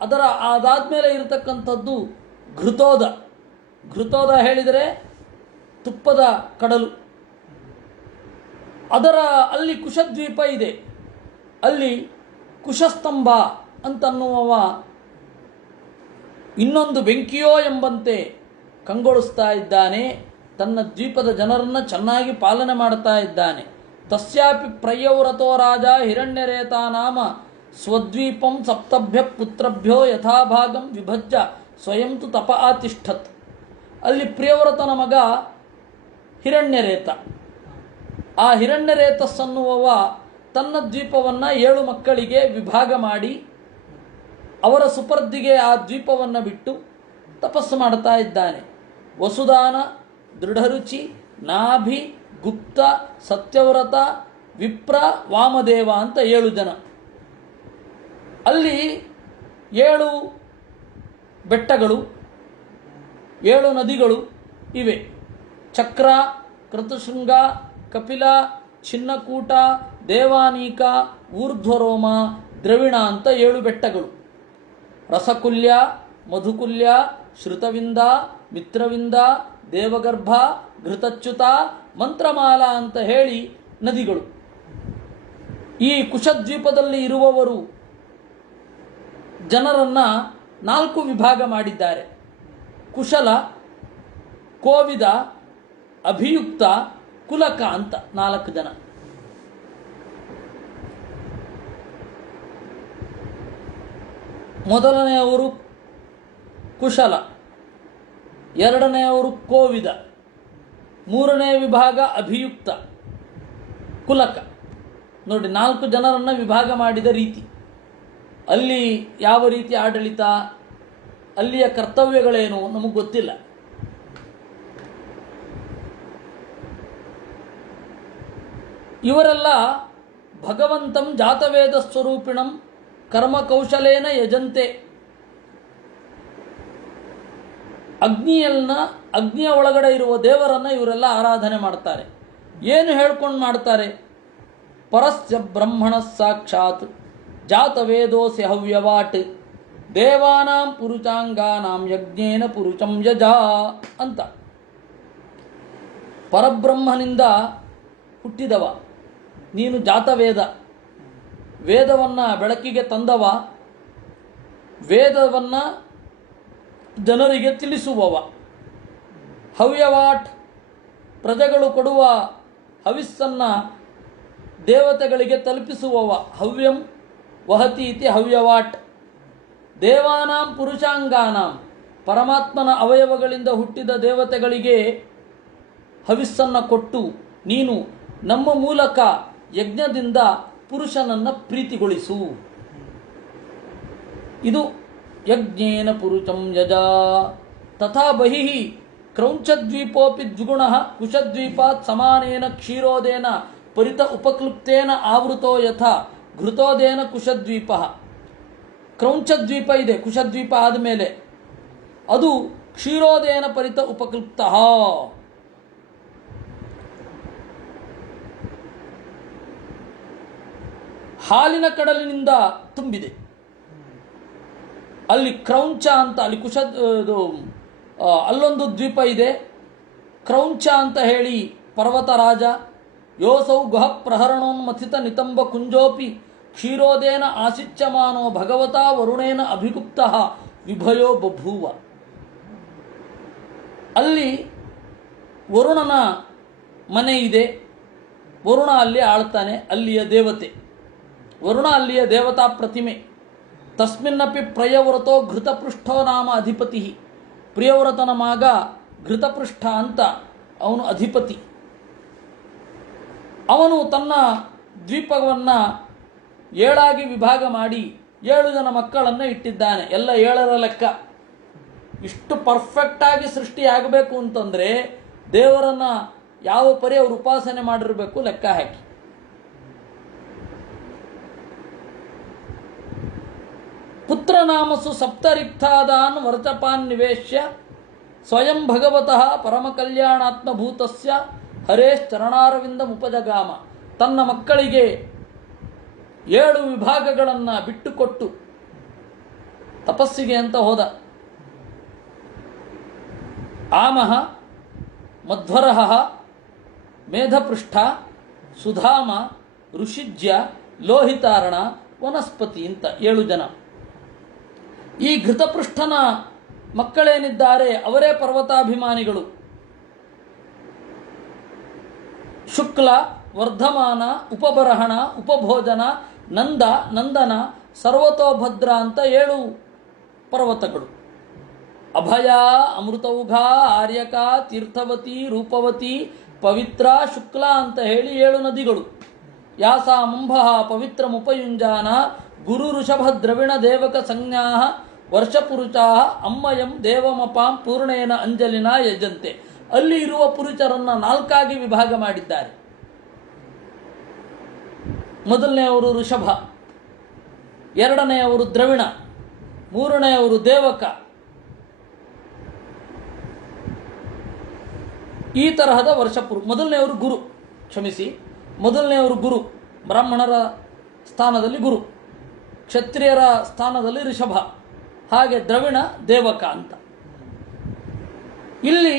ಅದಾದ್ಮೇಲೆ ಇರತಕ್ಕಂಥದ್ದು ಘೃತೋದ. ಘೃತೋದ ಹೇಳಿದರೆ ತುಪ್ಪದ ಕಡಲು. ಅಲ್ಲಿ ಕುಶದ್ವೀಪ ಇದೆ. ಅಲ್ಲಿ ಕುಶಸ್ತಂಭ ಅಂತನ್ನುವ ಇನ್ನೊಂದು ಬೆಂಕಿಯೋ ಎಂಬಂತೆ ಕಂಗೊಳಿಸ್ತಾ ಇದ್ದಾನೆ. ತನ್ನ ದ್ವೀಪದ ಜನರನ್ನು ಚೆನ್ನಾಗಿ ಪಾಲನೆ ಮಾಡ್ತಾ ಇದ್ದಾನೆ. ತಸ್ಯಾಪಿ ಪ್ರಯೌರತೋ ರಾಜ ಹಿರಣ್ಯರೇತ ನಾಮ ಸ್ವದ್ವೀಪಂ ಸಪ್ತಭ್ಯ ಪುತ್ರಭ್ಯೋ ಯಥಾಭಾಗಂ ವಿಭಜ್ಯ ಸ್ವಯಂ ತು ತಪ ಆತಿಷ್ಠತ್. ಅಲ್ಲಿ ಪ್ರಿಯವ್ರತನ ಮಗ ಹಿರಣ್ಯರೇತ. ಆ ಹಿರಣ್ಯರೇತಸ್ಸನ್ನುವವ ತನ್ನ ದ್ವೀಪವನ್ನು 7 ಮಕ್ಕಳಿಗೆ ವಿಭಾಗ ಮಾಡಿ ಅವರ ಸುಪರ್ದಿಗೆ ಆ ದ್ವೀಪವನ್ನು ಬಿಟ್ಟು ತಪಸ್ಸು ಮಾಡ್ತಾ ಇದ್ದಾನೆ. ವಸುದಾನ, ದೃಢರುಚಿ, ನಾಭಿ, ಗುಪ್ತ, ಸತ್ಯವ್ರತ, ವಿಪ್ರ, ವಾಮದೇವ ಅಂತ 7 ಜನ. ಅಲ್ಲಿ 7 ಬೆಟ್ಟಗಳು, 7 ನದಿಗಳು ಇವೆ. ಚಕ್ರ, ಕೃತಶೃಂಗ, ಕಪಿಲ, ಚಿನ್ನಕೂಟ, ದೇವಾನೀಕ, ಊರ್ಧ್ವರೋಮ, ದ್ರವಿಣ ಅಂತ 7 ಬೆಟ್ಟಗಳು. ರಸಕುಲ್ಯ, ಮಧುಕುಲ್ಯ, ಶ್ರುತವಿಂದ, ಮಿತ್ರವಿಂದ, ದೇವಗರ್ಭ, ಘೃತಚ್ಯುತ, ಮಂತ್ರಮಾಲಾ ಅಂತ ಹೇಳಿ ನದಿಗಳು. ಈ ಕುಶದ್ವೀಪದಲ್ಲಿ ಇರುವವರು ಜನರನ್ನು 4 ವಿಭಾಗ ಮಾಡಿದ್ದಾರೆ. ಕುಶಲ, ಕೋವಿದ, ಅಭಿಯುಕ್ತ, ಕುಲಕ ಅಂತ 4 ಜನ. ಮೊದಲನೆಯವರು ಕುಶಲ, ಎರಡನೆಯವರು ಕೋವಿದ, 3ನೇ ವಿಭಾಗ ಅಭಿಯುಕ್ತ, ಕುಲಕ. ನೋಡಿ, 4 ಜನರನ್ನು ವಿಭಾಗ ಮಾಡಿದ ರೀತಿ. ಅಲ್ಲಿ ಯಾವ ರೀತಿ ಆಡಳಿತ, ಅಲ್ಲಿಯ ಕರ್ತವ್ಯಗಳೇನು ನಮಗೆ ಗೊತ್ತಿಲ್ಲ. ಇವರೆಲ್ಲ ಭಗವಂತಂ ಜಾತವೇದ ಸ್ವರೂಪಿಣಂ ಕರ್ಮಕೌಶಲೇನ ಯಜಂತೆ. ಅಗ್ನಿಯ ಒಳಗಡೆ ಇರುವ ದೇವರನ್ನು ಇವರೆಲ್ಲ ಆರಾಧನೆ ಮಾಡ್ತಾರೆ. ಏನು ಹೇಳ್ಕೊಂಡು ಮಾಡ್ತಾರೆ? ಪರಸ್ಯ ಬ್ರಹ್ಮಣ ಸಾಕ್ಷಾತ್ ಜಾತವೇದೋಸಿ ಹವ್ಯವಾಟ್ ದೇವಾನಾಂ ಪುರುಷಾಂಗಾನಾಂ ಯಜ್ಞೇನ ಪುರುಷಂ ಯಜಾ ಅಂತ. ಪರಬ್ರಹ್ಮನಿಂದ ಹುಟ್ಟಿದವ ನೀನು, ಜಾತವೇದ, ವೇದವನ್ನು ಬೆಳಕಿಗೆ ತಂದವ, ವೇದವನ್ನು ಜನರಿಗೆ ತಿಳಿಸುವವ. ಹವ್ಯವಾಟ್, ಪ್ರಜೆಗಳು ಕೊಡುವ ಹವಿಸ್ಸನ್ನು ದೇವತೆಗಳಿಗೆ ತಲುಪಿಸುವವ. ಹವ್ಯಂ ವಹತಿ ಇತಿ ಹವ್ಯವಾಟ್. ದೇವಾನಾಂ ಪುರುಷಾಂಗಾನಾಂ, ಪರಮಾತ್ಮನ ಅವಯವಗಳಿಂದ ಹುಟ್ಟಿದ ದೇವತೆಗಳಿಗೆ ಹವಿಸ್ಸನ್ನು ಕೊಟ್ಟು ನೀನು ನಮ್ಮ ಮೂಲಕ ಯಜ್ಞದಿಂದ ಪುರುಷನನ್ನು ಪ್ರೀತಿಗೊಳಿಸು. ಇದು ಯಜ್ಞೇನ ಪುರುಷಂ ಯಜಾ. ತಥಾ ಬಹಿಃ ಕ್ರೌಂಚದ್ವೀಪೋಪಿ ದ್ವಿಗುಣಃ ಕುಶದ್ವೀಪಾತ್ ಸಮಾನೇನ ಕ್ಷೀರೋದೇನ ಪರಿತ ಉಪಕ್ಲುಪ್ತೇನ ಆವೃತೋ ಯಥಾ ಘೃತೋದೇನ ಕುಶದ್ವೀಪ. ಕ್ರೌಂಚದ್ವೀಪ ಇದೆ, ಕುಶದ್ವೀಪ ಆದಮೇಲೆ ಅದು ಕ್ಷೀರೋದೇನ ಪರಿತ ಉಪಕ್ಲುಪ್ತ. ಹಾಲಿನ ಕಡಲಿನಿಂದ ತುಂಬಿದೆ. ಅಲ್ಲಿ ಕ್ರೌಂಚ ಅಂತ, ಅಲ್ಲಿ ಅಲ್ಲೊಂದು ದ್ವೀಪ ಇದೆ, ಕ್ರೌಂಚ ಅಂತ ಹೇಳಿ ಪರ್ವತ ರಾಜ. ಯೋಸೌ ಗುಹ ಪ್ರಹರಣೋನ್ಮಥಿತ ನಿತಂಬ ಕುಂಜೋಪಿ ಕ್ಷೀರೋದೇನ ಆಸಿಚ್ಯಮಾನೋ ಭಗವತಾ ವರುಣೇನ ಅಭಿಗುಪ್ತ ವಿಭಯೋ ಬಭೂವ. ಅಲ್ಲಿ ವರುಣನ ಮನೆ ಇದೆ, ವರುಣ ಅಲ್ಲಿ ಆಳ್ತಾನೆ, ಅಲ್ಲಿಯ ದೇವತೆ ವರುಣ, ಅಲ್ಲಿಯ ದೇವತಾ ಪ್ರತಿಮೆ. ತಸ್ಮಿನ್ನಪಿ ಪ್ರಿಯವೃತೋ ಘೃತಪೃಷ್ಠೋ ನಾಮ ಅಧಿಪತಿ. ಪ್ರಿಯವ್ರತನ ಮಗ ಘೃತಪೃಷ್ಠ ಅಂತ ಅವನು ಅಧಿಪತಿ. ಅವನು ತನ್ನ ದ್ವೀಪವನ್ನು 7 ವಿಭಾಗ ಮಾಡಿ 7 ಜನ ಮಕ್ಕಳನ್ನು ಇಟ್ಟಿದ್ದಾನೆ. ಎಲ್ಲ 7ರ ಲೆಕ್ಕ. ಇಷ್ಟು ಪರ್ಫೆಕ್ಟಾಗಿ ಸೃಷ್ಟಿಯಾಗಬೇಕು ಅಂತಂದರೆ ದೇವರನ್ನು ಯಾವ ಪರಿ ಅವರು ಉಪಾಸನೆ ಮಾಡಿರಬೇಕು ಲೆಕ್ಕ ಹಾಕಿ. ಪುತ್ರನಾಮಸು ಸಪ್ತರಿಕ್ತಾದಾನ್ ವರ್ಚಪಾನ್ ನಿವೇಶ್ಯ ಸ್ವಯಂ ಭಗವತಃ ಪರಮಕಲ್ಯಾಣಾತ್ಮಭೂತಸ್ಯ ಹರೇಶ್ಚರಣಾರವಿಂದ ಮುಪಜಗಾಮ. ತನ್ನ ಮಕ್ಕಳಿಗೆ 7 ವಿಭಾಗಗಳನ್ನು ಬಿಟ್ಟುಕೊಟ್ಟು ತಪಸ್ಸಿಗೆ ಅಂತ ಹೋದ. ಆಮಹ, ಮಧ್ವರಹ, ಮೇಧಪೃಷ್ಠ, ಸುಧಾಮ, ಋಷಿಜ್ಯ, ಲೋಹಿತಾರಣ, ವನಸ್ಪತಿ ಅಂತ 7 ಜನ. ಈ ಘೃತಪೃಷ್ಠನ ಮಕ್ಕಳೇನಿದ್ದಾರೆ ಅವರೇ ಪರ್ವತಾಭಿಮಾನಿಗಳು. ಶುಕ್ಲ, ವರ್ಧಮಾನ, ಉಪಬರಹಣ, ಉಪಭೋಜನ, ನಂದ, ನಂದನ, ಸರ್ವತೋಭದ್ರ ಅಂತ 7 ಪರ್ವತಗಳು. ಅಭಯ, ಅಮೃತೌಘ, ಆರ್ಯಕ, ತೀರ್ಥವತಿ, ರೂಪವತಿ, ಪವಿತ್ರ, ಶುಕ್ಲ ಅಂತ ಹೇಳಿ 7 ನದಿಗಳು. ಯಾಸ ಮುಂಭ ಪವಿತ್ರ ಮುಪಯುಂಜಾನ ಗುರು ಋಷಭ ದ್ರವಿಣ ದೇವಕ ಸಂಜ್ಞಾ ವರ್ಷಪುರುಷಾ ಅಮ್ಮಯಂ ದೇವಮಪಾಂ ಪೂರ್ಣೇನ ಅಂಜಲಿನ ಯಜಂತೆ. ಅಲ್ಲಿ ಇರುವ ಪುರುಷರನ್ನು 4 ವಿಭಾಗ ಮಾಡಿದ್ದಾರೆ. ಮೊದಲನೆಯವರು ಋಷಭ, 2ನೆಯವರು ದ್ರವಿಣ, 3ನೆಯವರು ದೇವಕ. ಈ ತರಹದ ಮೊದಲನೆಯವರು ಗುರು, ಮೊದಲನೆಯವರು ಗುರು, ಬ್ರಾಹ್ಮಣರ ಸ್ಥಾನದಲ್ಲಿ ಗುರು, ಕ್ಷತ್ರಿಯರ ಸ್ಥಾನದಲ್ಲಿ ಋಷಭ, ಹಾಗೆ ದ್ರವಿಣ, ದೇವಕ ಅಂತ. ಇಲ್ಲಿ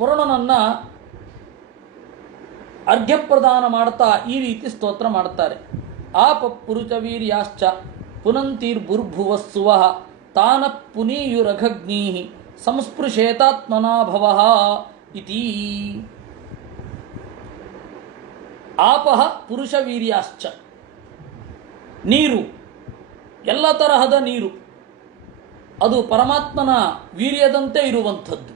ವರುಣನನ್ನು ಅರ್ಘ್ಯಪ್ರದಾನ ಮಾಡ್ತಾ ಈ ರೀತಿ ಸ್ತೋತ್ರ ಮಾಡುತ್ತಾರೆ. ಆಪ ಪುರುಷವೀರ್ಯಾಶ್ಚ ಪುನಂತೀರ್ಬುರ್ಭುವಸ್ಸುವ ತಾನ ಪುನೀಯುರಘಗ್ನೀ ಸಂಸ್ಪೃಶೇತಾತ್ಮನಾ ಇತಿ. ಆಪಹ ಪುರುಷವೀರ್ಯಾಶ್ಚ, ನೀರು, ಎಲ್ಲ ತರಹದ ನೀರು, ಅದು ಪರಮಾತ್ಮನ ವೀರ್ಯದಂತೆ ಇರುವಂಥದ್ದು,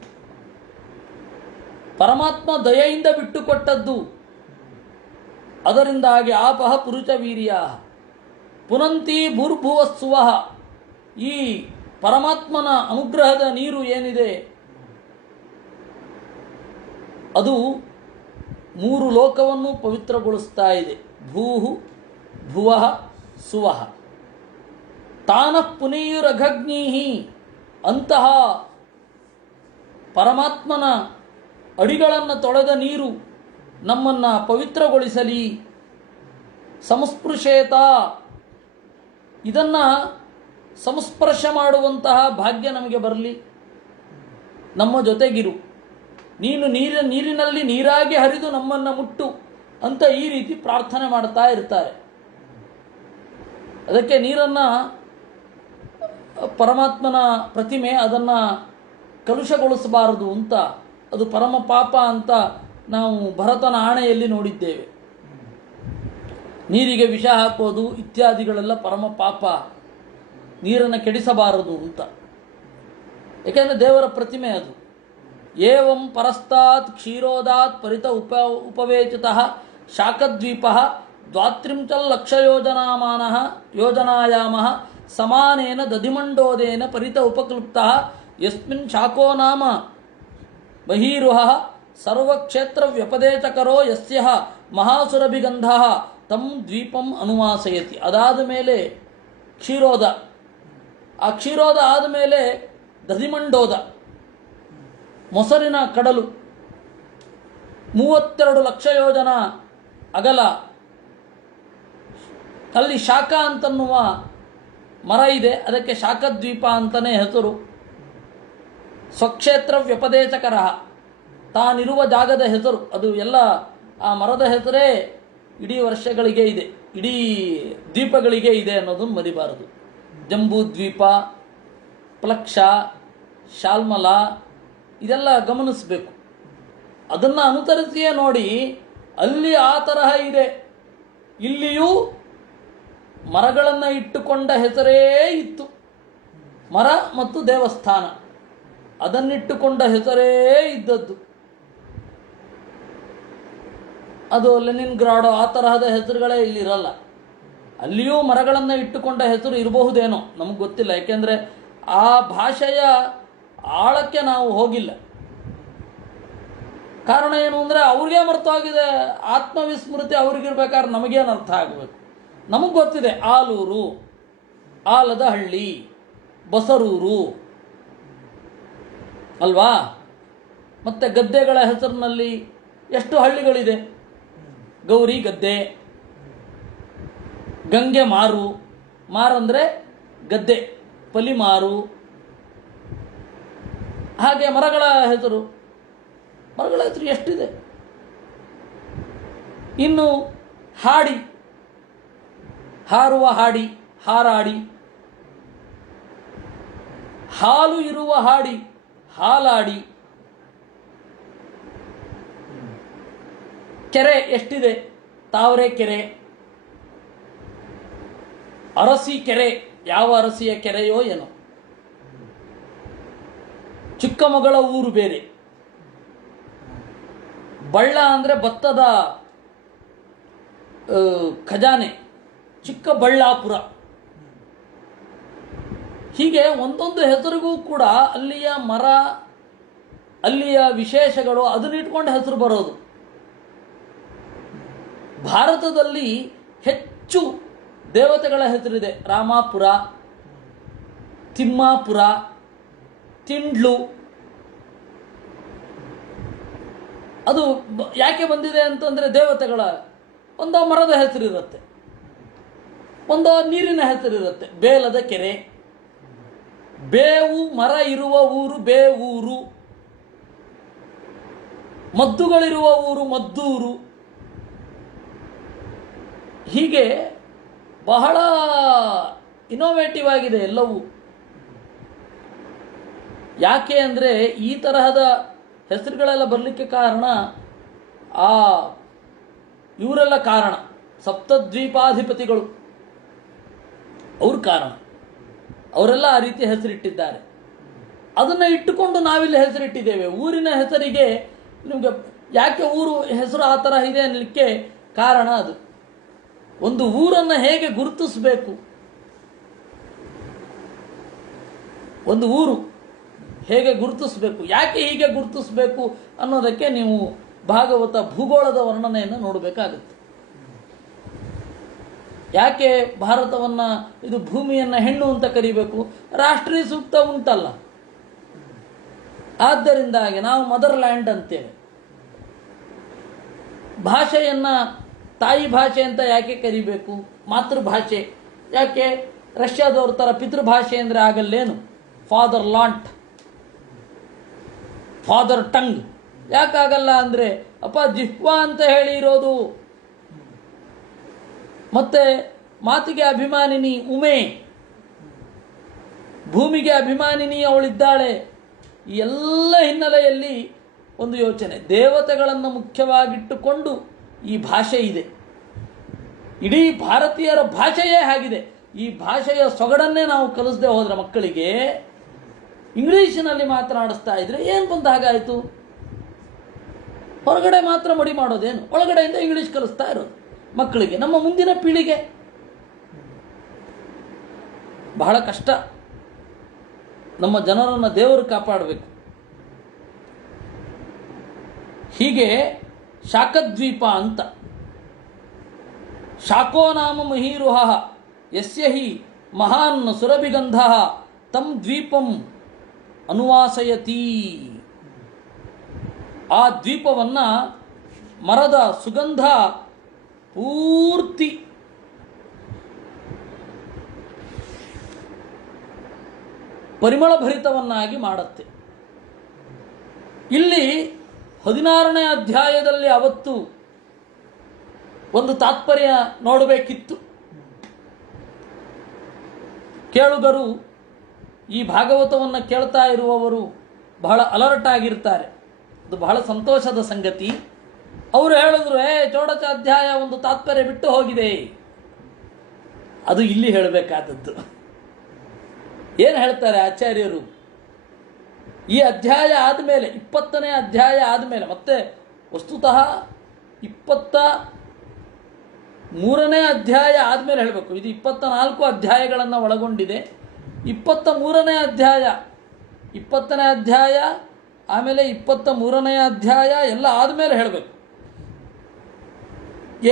ಪರಮಾತ್ಮ ದಯೆಯಿಂದ ಬಿಟ್ಟುಕೊಟ್ಟದ್ದು. ಅದರಿಂದಾಗಿ ಆಪಹ ಪುರುಷವೀರ್ಯ ಪುನಂತಿ ಭೂರ್ಭುವಸ್ಸುವ, ಈ ಪರಮಾತ್ಮನ ಅನುಗ್ರಹದ ನೀರು ಏನಿದೆ ಅದು 3 ಲೋಕವನ್ನು ಪವಿತ್ರಗೊಳಿಸ್ತಾ ಇದೆ. ಭೂಹು, ಭುವಃ, ಸುವಃ. ತಾನಃ ಪುನೀಯುರಘಗ್ನೀಹಿ, ಅಂತಹ ಪರಮಾತ್ಮನ ಅಡಿಗಳನ್ನು ತೊಳೆದ ನೀರು ನಮ್ಮನ್ನು ಪವಿತ್ರಗೊಳಿಸಲಿ ಸಂಸ್ಪೃಶೇತ, ಇದನ್ನು ಸಂಸ್ಪರ್ಶ ಮಾಡುವಂತಹ ಭಾಗ್ಯ ನಮಗೆ ಬರಲಿ, ನಮ್ಮ ಜೊತೆಗಿರು, ನೀನು ನೀರಿನಲ್ಲಿ ನೀರಾಗಿ ಹರಿದು ನಮ್ಮನ್ನು ಮುಟ್ಟು ಅಂತ ಈ ರೀತಿ ಪ್ರಾರ್ಥನೆ ಮಾಡ್ತಾ ಇರ್ತಾರೆ. ಅದಕ್ಕೆ ನೀರನ್ನು ಪರಮಾತ್ಮನ ಪ್ರತಿಮೆ, ಅದನ್ನು ಕಲುಷಗೊಳಿಸಬಾರದು ಅಂತ, ಅದು ಪರಮ ಪಾಪ ಅಂತ ನಾವು ಭರತನ ಆಣೆಯಲ್ಲಿ ನೋಡಿದ್ದೇವೆ. ನೀರಿಗೆ ವಿಷ ಹಾಕೋದು ಇತ್ಯಾದಿಗಳೆಲ್ಲ ಪರಮ ಪಾಪ, ನೀರನ್ನು ಕೆಡಿಸಬಾರದು ಅಂತ. ಏಕೆಂದರೆ ದೇವರ ಪ್ರತಿಮೆ ಅದು. ಏವಂ ಪರಸ್ತಾತ್ ಕ್ಷೀರೋದಾತ್ ಪರಿತ ಉಪವೇಚಿತಃ ಶಾಖದ್ವೀಪಃ ಯೋಜನಾಯಾಮಃ ಸಮಾನೇನ ದಧಿಮಂಡೋದೇನ ಪರಿತ ಉಪಕ್ಲುಪ್ತಃ ಯಸ್ಮಿನ್ ಶಾಖೋ ನಾಮ ಬಹಿರುಹಃ ಸರ್ವಕ್ಷೇತ್ರ ವ್ಯಪದೇಶಕರೋ ಯಸ್ಯಃ ಮಹಾಸುರಭಿಗಂಧಃ ತಂ ದ್ವೀಪಂ ಅನುವಾಸಯತಿ. ಅದಾದ ಮೇಲೆ ಕ್ಷೀರೋದ, ಆ ಕ್ಷೀರೋದ ಆದಮೇಲೆ ದಧಿಮಂಡೋದ, ಮೊಸರಿನ ಕಡಲು, 32 ಲಕ್ಷ ಯೋಜನ ಅಗಲ. ಅಲ್ಲಿ ಶಾಖ ಅಂತನ್ನುವ ಮರ ಇದೆ, ಅದಕ್ಕೆ ಶಾಖದ್ವೀಪ ಅಂತಲೇ ಹೆಸರು. ಸ್ವಕ್ಷೇತ್ರ ವ್ಯಪದೇಶಕರ, ತಾನಿರುವ ಜಾಗದ ಹೆಸರು ಅದು ಎಲ್ಲ, ಆ ಮರದ ಹೆಸರೇ ಇಡೀ ವರ್ಷಗಳಿಗೆ ಇದೆ, ಇಡೀ ದ್ವೀಪಗಳಿಗೆ ಇದೆ ಅನ್ನೋದನ್ನು ಮರಿಬಾರದು. ಜಂಬೂ ದ್ವೀಪ, ಪ್ಲಕ್ಷ, ಶಾಲ್ಮಲ, ಇದೆಲ್ಲ ಗಮನಿಸಬೇಕು. ಅದನ್ನು ಅನುಸರಿಸಿಯೇ ನೋಡಿ, ಅಲ್ಲಿ ಆ ತರಹ ಇದೆ. ಇಲ್ಲಿಯೂ ಮರಗಳನ್ನು ಇಟ್ಟುಕೊಂಡ ಹೆಸರೇ ಇತ್ತು. ಮರ ಮತ್ತು ದೇವಸ್ಥಾನ ಅದನ್ನಿಟ್ಟುಕೊಂಡ ಹೆಸರೇ ಇದ್ದದ್ದು. ಅದು ಲೆನಿನ್ಗ್ರಾಡೋ ಆ ತರಹದ ಹೆಸರುಗಳೇ ಇಲ್ಲಿರಲ್ಲ. ಅಲ್ಲಿಯೂ ಮರಗಳನ್ನು ಇಟ್ಟುಕೊಂಡ ಹೆಸರು ಇರಬಹುದೇನೋ, ನಮಗೆ ಗೊತ್ತಿಲ್ಲ. ಯಾಕೆಂದರೆ ಆ ಭಾಷೆಯ ಆಳಕ್ಕೆ ನಾವು ಹೋಗಿಲ್ಲ. ಕಾರಣ ಏನು ಅಂದರೆ ಅವ್ರಿಗೆ ಮರ್ತವಾಗಿದೆ. ಆತ್ಮವಿಸ್ಮೃತಿ ಅವ್ರಿಗಿರ್ಬೇಕಾದ್ರೆ ನಮಗೇನು ಅರ್ಥ ಆಗಬೇಕು? ನಮಗೆ ಗೊತ್ತಿದೆ, ಆಲೂರು, ಆಲದ ಹಳ್ಳಿ, ಬಸರೂರು ಅಲ್ವಾ? ಮತ್ತು ಗದ್ದೆಗಳ ಹೆಸರಿನಲ್ಲಿ ಎಷ್ಟು ಹಳ್ಳಿಗಳಿದೆ. ಗೌರಿ ಗದ್ದೆ, ಗಂಗೆ ಮಾರು, ಮಾರಂದರೆ ಗದ್ದೆ, ಪಲಿಮಾರು. ಹಾಗೆ ಮರಗಳ ಹೆಸರು ಎಷ್ಟಿದೆ. ಇನ್ನು ಹಾಡಿ, ಹಾರುವ ಹಾಡಿ, ಹಾರಾಡಿ. ಹಾಲು ಇರುವ ಹಾಡಿ, ಹಾಲಾಡಿ. ಕೆರೆ ಎಷ್ಟಿದೆ, ತಾವರೆ ಕೆರೆ, ಅರಸಿ ಕೆರೆ, ಯಾವ ಅರಸಿಯ ಕೆರೆಯೋ ಏನೋ. ಚಿಕ್ಕಮಗಳ ಊರು ಬೇರೆ. ಬಳ್ಳ ಅಂದರೆ ಭತ್ತದ ಖಜಾನೆ, ಚಿಕ್ಕಬಳ್ಳಾಪುರ. ಹೀಗೆ ಒಂದೊಂದು ಹೆಸರಿಗೂ ಕೂಡ ಅಲ್ಲಿಯ ಮರ, ಅಲ್ಲಿಯ ವಿಶೇಷಗಳು, ಅದನ್ನಿಟ್ಕೊಂಡು ಹೆಸರು ಬರೋದು. ಭಾರತದಲ್ಲಿ ಹೆಚ್ಚು ದೇವತೆಗಳ ಹೆಸರಿದೆ. ರಾಮಾಪುರ, ತಿಮ್ಮಾಪುರ, ತಿಂಡ್ಲು. ಅದು ಯಾಕೆ ಬಂದಿದೆ ಅಂತಂದರೆ ದೇವತೆಗಳ ಒಂದೋ ಮರದ ಹೆಸರಿರುತ್ತೆ, ಒಂದೋ ನೀರಿನ ಹೆಸರಿರುತ್ತೆ. ಬೇಲದ ಕೆರೆ, ಬೇವು ಮರ ಇರುವ ಊರು ಬೇವೂರು, ಮದ್ದುಗಳಿರುವ ಊರು ಮದ್ದೂರು. ಹೀಗೆ ಬಹಳ ಇನೋವೇಟಿವ್ ಆಗಿದೆ ಎಲ್ಲವೂ. ಯಾಕೆ ಅಂದರೆ ಈ ತರಹದ ಹೆಸರುಗಳೆಲ್ಲ ಬರಲಿಕ್ಕೆ ಕಾರಣ ಇವರೆಲ್ಲ ಕಾರಣ. ಸಪ್ತದ್ವೀಪಾಧಿಪತಿಗಳು ಅವ್ರ ಕಾರಣ. ಅವರೆಲ್ಲ ಆ ರೀತಿ ಹೆಸರಿಟ್ಟಿದ್ದಾರೆ. ಅದನ್ನು ಇಟ್ಟುಕೊಂಡು ನಾವಿಲ್ಲಿ ಹೆಸರಿಟ್ಟಿದ್ದೇವೆ. ಊರಿನ ಹೆಸರಿಗೆ ನಿಮಗೆ ಯಾಕೆ ಊರು ಹೆಸರು ಆ ಥರ ಇದೆ ಅನ್ನಲಿಕ್ಕೆ ಕಾರಣ ಅದು. ಒಂದು ಊರನ್ನು ಹೇಗೆ ಗುರುತಿಸಬೇಕು, ಒಂದು ಊರು ಹೇಗೆ ಗುರುತಿಸಬೇಕು, ಯಾಕೆ ಹೀಗೆ ಗುರುತಿಸಬೇಕು ಅನ್ನೋದಕ್ಕೆ ನೀವು ಭಾಗವತ ಭೂಗೋಳದ ವರ್ಣನೆಯನ್ನು ನೋಡಬೇಕಾಗುತ್ತೆ. ಯಾಕೆ ಭಾರತವನ್ನು, ಇದು ಭೂಮಿಯನ್ನು ಹೆಣ್ಣು ಅಂತ ಕರಿಬೇಕು? ರಾಷ್ಟ್ರೀಯ ಸೂಕ್ತ ಉಂಟಲ್ಲ. ಆದ್ದರಿಂದಾಗಿ ನಾವು ಮದರ್ ಲ್ಯಾಂಡ್ ಅಂತೇವೆ. ಭಾಷೆಯನ್ನು ತಾಯಿ ಭಾಷೆ ಅಂತ ಯಾಕೆ ಕರಿಬೇಕು? ಮಾತೃಭಾಷೆ ಯಾಕೆ? ರಷ್ಯಾದವ್ರ ಥರ ಪಿತೃಭಾಷೆ ಅಂದರೆ ಆಗಲ್ಲೇನು? ಫಾದರ್ ಲಾಂಟ್, ಫಾದರ್ ಟಂಗ್ ಯಾಕಾಗಲ್ಲ ಅಂದರೆ ಅಪ್ಪ ಜಿಹ್ವಾ ಅಂತ ಹೇಳಿ ಇರೋದು. ಮತ್ತೆ ಮಾತಿಗೆ ಅಭಿಮಾನಿನಿ ಉಮೆ, ಭೂಮಿಗೆ ಅಭಿಮಾನಿನಿ ಅವಳಿದ್ದಾಳೆ. ಈ ಎಲ್ಲ ಹಿನ್ನೆಲೆಯಲ್ಲಿ ಒಂದು ಯೋಚನೆ, ದೇವತೆಗಳನ್ನು ಮುಖ್ಯವಾಗಿಟ್ಟುಕೊಂಡು ಈ ಭಾಷೆ ಇದೆ. ಇಡೀ ಭಾರತೀಯರ ಭಾಷೆಯೇ ಆಗಿದೆ. ಈ ಭಾಷೆಯ ಸೊಗಡನ್ನೇ ನಾವು ಕಲಿಸದೆ ಹೋದರೆ ಮಕ್ಕಳಿಗೆ ಇಂಗ್ಲೀಷಿನಲ್ಲಿ ಮಾತನಾಡಿಸ್ತಾ ಇದ್ರೆ ಏನು ಬಂದ ಹಾಗಾಯಿತು? ಹೊರಗಡೆ ಮಾತ್ರ ಮಡಿ ಮಾಡೋದೇನು? ಒಳಗಡೆಯಿಂದ ಇಂಗ್ಲೀಷ್ ಕಲಿಸ್ತಾ ಇರೋದು ಮಕ್ಕಳಿಗೆ. ನಮ್ಮ ಮುಂದಿನ ಪೀಳಿಗೆ ಬಹಳ ಕಷ್ಟ. ನಮ್ಮ ಜನರನ್ನು ದೇವರು ಕಾಪಾಡಬೇಕು. ಹೀಗೆ ಶಾಕದ್ವೀಪ ಅಂತ, ಶಾಕೋ ನಾಮ ಮಹೀರುಹ ಯಸ್ಯ ಹಿ ಮಹಾನ್ ಸುರಭಿಗಂಧ ತಂ ದ್ವೀಪಂ ಅನುವಾಸಯತಿ. ಆ ದ್ವೀಪವನ್ನು ಮರದ ಸುಗಂಧ ಪೂರ್ತಿ ಪರಿಮಳಭರಿತವನ್ನಾಗಿ ಮಾಡುತ್ತೆ. ಇಲ್ಲಿ 16ನೇ ಅಧ್ಯಾಯದಲ್ಲಿ ಅವತ್ತು ಒಂದು ತಾತ್ಪರ್ಯ ನೋಡಬೇಕಿತ್ತು. ಕೇಳುಗರು, ಈ ಭಾಗವತವನ್ನು ಕೇಳ್ತಾ ಇರುವವರು ಬಹಳ ಅಲರ್ಟ್ ಆಗಿರ್ತಾರೆ. ಅದು ಬಹಳ ಸಂತೋಷದ ಸಂಗತಿ. ಅವರು ಹೇಳಿದ್ರು, ಚೋಡಚ ಅಧ್ಯಾಯ ಒಂದು ತಾತ್ಪರ್ಯ ಬಿಟ್ಟು ಹೋಗಿದೆ. ಅದು ಇಲ್ಲಿ ಹೇಳಬೇಕಾದದ್ದು. ಏನು ಹೇಳ್ತಾರೆ ಆಚಾರ್ಯರು? ಈ ಅಧ್ಯಾಯ ಆದಮೇಲೆ 20ನೇ ಅಧ್ಯಾಯ ಆದಮೇಲೆ ಮತ್ತೆ ವಸ್ತುತಃ 23ನೇ ಅಧ್ಯಾಯ ಆದಮೇಲೆ ಹೇಳಬೇಕು. ಇದು 24 ಅಧ್ಯಾಯಗಳನ್ನು ಒಳಗೊಂಡಿದೆ. 23ನೇ ಅಧ್ಯಾಯ, 20ನೇ ಅಧ್ಯಾಯ, ಆಮೇಲೆ 23ನೇ ಅಧ್ಯಾಯ ಎಲ್ಲ ಆದಮೇಲೆ ಹೇಳಬೇಕು.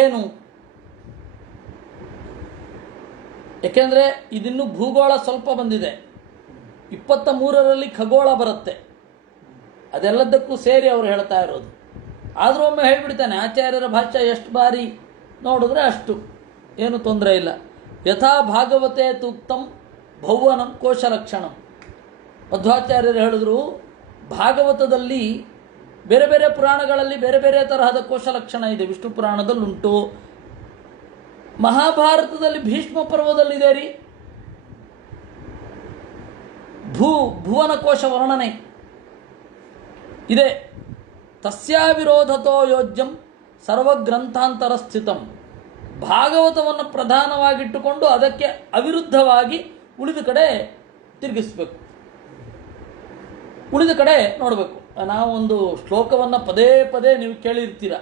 ಏನು? ಏಕೆಂದರೆ ಇದಿನ್ನೂ ಭೂಗೋಳ ಸ್ವಲ್ಪ ಬಂದಿದೆ. 23ರಲ್ಲಿ ಖಗೋಳ ಬರುತ್ತೆ. ಅದೆಲ್ಲದಕ್ಕೂ ಸೇರಿ ಅವರು ಹೇಳ್ತಾ ಇರೋದು. ಆದರೂ ಒಮ್ಮೆ ಹೇಳಿಬಿಡ್ತಾನೆ, ಆಚಾರ್ಯರ ಭಾಷ್ಯ ಎಷ್ಟು ಬಾರಿ ನೋಡಿದ್ರೆ ಅಷ್ಟು ಏನು ತೊಂದರೆ ಇಲ್ಲ. ಯಥಾ ಭಾಗವತೆ ತೂಕ್ತಂ ಭೌವನಂ ಕೋಶಲಕ್ಷಣಂ. ಮಧ್ವಾಚಾರ್ಯರು ಹೇಳಿದ್ರು, ಭಾಗವತದಲ್ಲಿ ಬೇರೆ ಬೇರೆ ಪುರಾಣಗಳಲ್ಲಿ ಬೇರೆ ಬೇರೆ ತರಹದ ಕೋಶಲಕ್ಷಣ ಇದೆ. ವಿಷ್ಣು ಪುರಾಣದಲ್ಲುಂಟು, ಮಹಾಭಾರತದಲ್ಲಿ ಭೀಷ್ಮ ಪರ್ವದಲ್ಲಿದೆ ರೀ ಭುವನ ಕೋಶ ವರ್ಣನೆ ಇದೆ. ತಸ್ಯಾವಿರೋಧತೋ ಯೋಜ್ಯಂ ಸರ್ವಗ್ರಂಥಾಂತರ ಸ್ಥಿತಂ. ಭಾಗವತವನ್ನು ಪ್ರಧಾನವಾಗಿಟ್ಟುಕೊಂಡು ಅದಕ್ಕೆ ಅವಿರುದ್ಧವಾಗಿ ಉಳಿದ ಕಡೆ ತಿರುಗಿಸ್ಬೇಕು, ಉಳಿದ ಕಡೆ ನೋಡಬೇಕು. ನಾವೊಂದು ಶ್ಲೋಕವನ್ನು ಪದೇ ಪದೇ ನೀವು ಕೇಳಿರ್ತೀರ.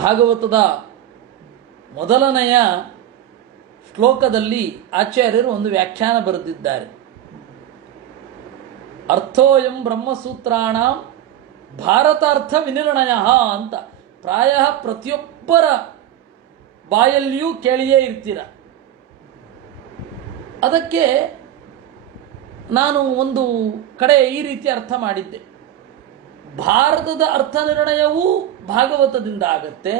ಭಾಗವತದ ಮೊದಲನೆಯ ಶ್ಲೋಕದಲ್ಲಿ ಆಚಾರ್ಯರು ಒಂದು ವ್ಯಾಖ್ಯಾನ ಬರೆದಿದ್ದಾರೆ. ಅರ್ಥೋಯಂ ಬ್ರಹ್ಮಸೂತ್ರಾಣ ಭಾರತಾರ್ಥ ವಿನಿರ್ಣಯ ಅಂತ. ಪ್ರಾಯ ಪ್ರತಿಯೊಬ್ಬರ ಬಾಯಲ್ಲಿಯೂ ಕೇಳಿಯೇ ಇರ್ತೀರ. ಅದಕ್ಕೆ ನಾನು ಒಂದು ಕಡೆ ಈ ರೀತಿ ಅರ್ಥ ಮಾಡಿದ್ದೆ. ಭಾರತದ ಅರ್ಥ ನಿರ್ಣಯವೂ ಭಾಗವತದಿಂದ ಆಗತ್ತೆ.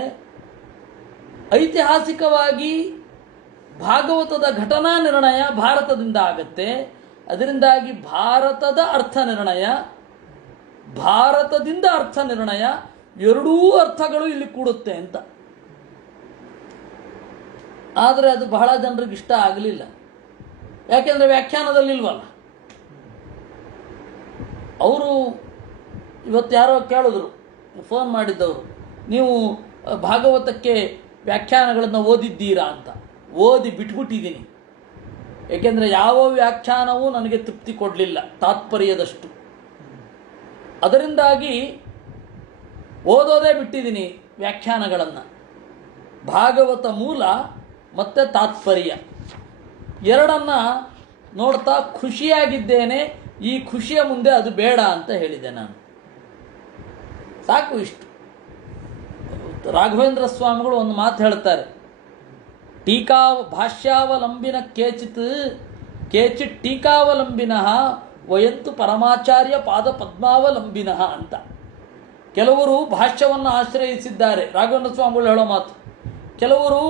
ಐತಿಹಾಸಿಕವಾಗಿ ಭಾಗವತದ ಘಟನಾ ನಿರ್ಣಯ ಭಾರತದಿಂದ ಆಗತ್ತೆ. ಅದರಿಂದಾಗಿ ಭಾರತದ ಅರ್ಥ ನಿರ್ಣಯ, ಭಾರತದಿಂದ ಅರ್ಥ ನಿರ್ಣಯ, ಎರಡೂ ಅರ್ಥಗಳು ಇಲ್ಲಿ ಕೂಡುತ್ತೆ ಅಂತ. ಆದರೆ ಅದು ಬಹಳ ಜನರಿಗೆ ಇಷ್ಟ ಆಗಲಿಲ್ಲ. ಯಾಕೆಂದರೆ ವ್ಯಾಖ್ಯಾನದಲ್ಲಿಲ್ವಲ್ಲ. ಅವರು ಇವತ್ತು ಯಾರೋ ಕೇಳಿದ್ರು, ಫೋನ್ ಮಾಡಿದ್ದವರು, ನೀವು ಭಾಗವತಕ್ಕೆ ವ್ಯಾಖ್ಯಾನಗಳನ್ನು ಓದಿದ್ದೀರಾ ಅಂತ. ಓದಿ ಬಿಟ್ಬಿಟ್ಟಿದ್ದೀನಿ. ಏಕೆಂದರೆ ಯಾವ ವ್ಯಾಖ್ಯಾನವೂ ನನಗೆ ತೃಪ್ತಿ ಕೊಡಲಿಲ್ಲ ತಾತ್ಪರ್ಯದಷ್ಟು. ಅದರಿಂದಾಗಿ ಓದೋದೇ ಬಿಟ್ಟಿದ್ದೀನಿ ವ್ಯಾಖ್ಯಾನಗಳನ್ನು. ಭಾಗವತ ಮೂಲ ಮತ್ತು ತಾತ್ಪರ್ಯ ಎರಡನ್ನು ನೋಡ್ತಾ ಖುಷಿಯಾಗಿದ್ದೇನೆ. ಈ ಖುಷಿಯ ಮುಂದೆ ಅದು ಬೇಡ ಅಂತ ಹೇಳಿದೆ ನಾನು. ಸಾಕು ಇಷ್ಟು. ರಾಘವೇಂದ್ರ ಸ್ವಾಮಿಗಳು ಒಂದು ಮಾತು ಹೇಳ್ತಾರೆ, ಟೀಕಾ ಭಾಷ್ಯಾವಲಂಬಿನ ಕೇಚಿತ್ ಟೀಕಾವಲಂಬಿನಃ ವಯಂತು ಪರಮಾಚಾರ್ಯ ಪಾದ ಪದ್ಮಾವಲಂಬಿನಃ ಅಂತ. ಕೆಲವರು ಭಾಷ್ಯವನ್ನು ಆಶ್ರಯಿಸಿದ್ದಾರೆ, ರಾಘವೇಂದ್ರ ಸ್ವಾಮಿಗಳು ಹೇಳೋ ಮಾತು. ಕೆಲವರು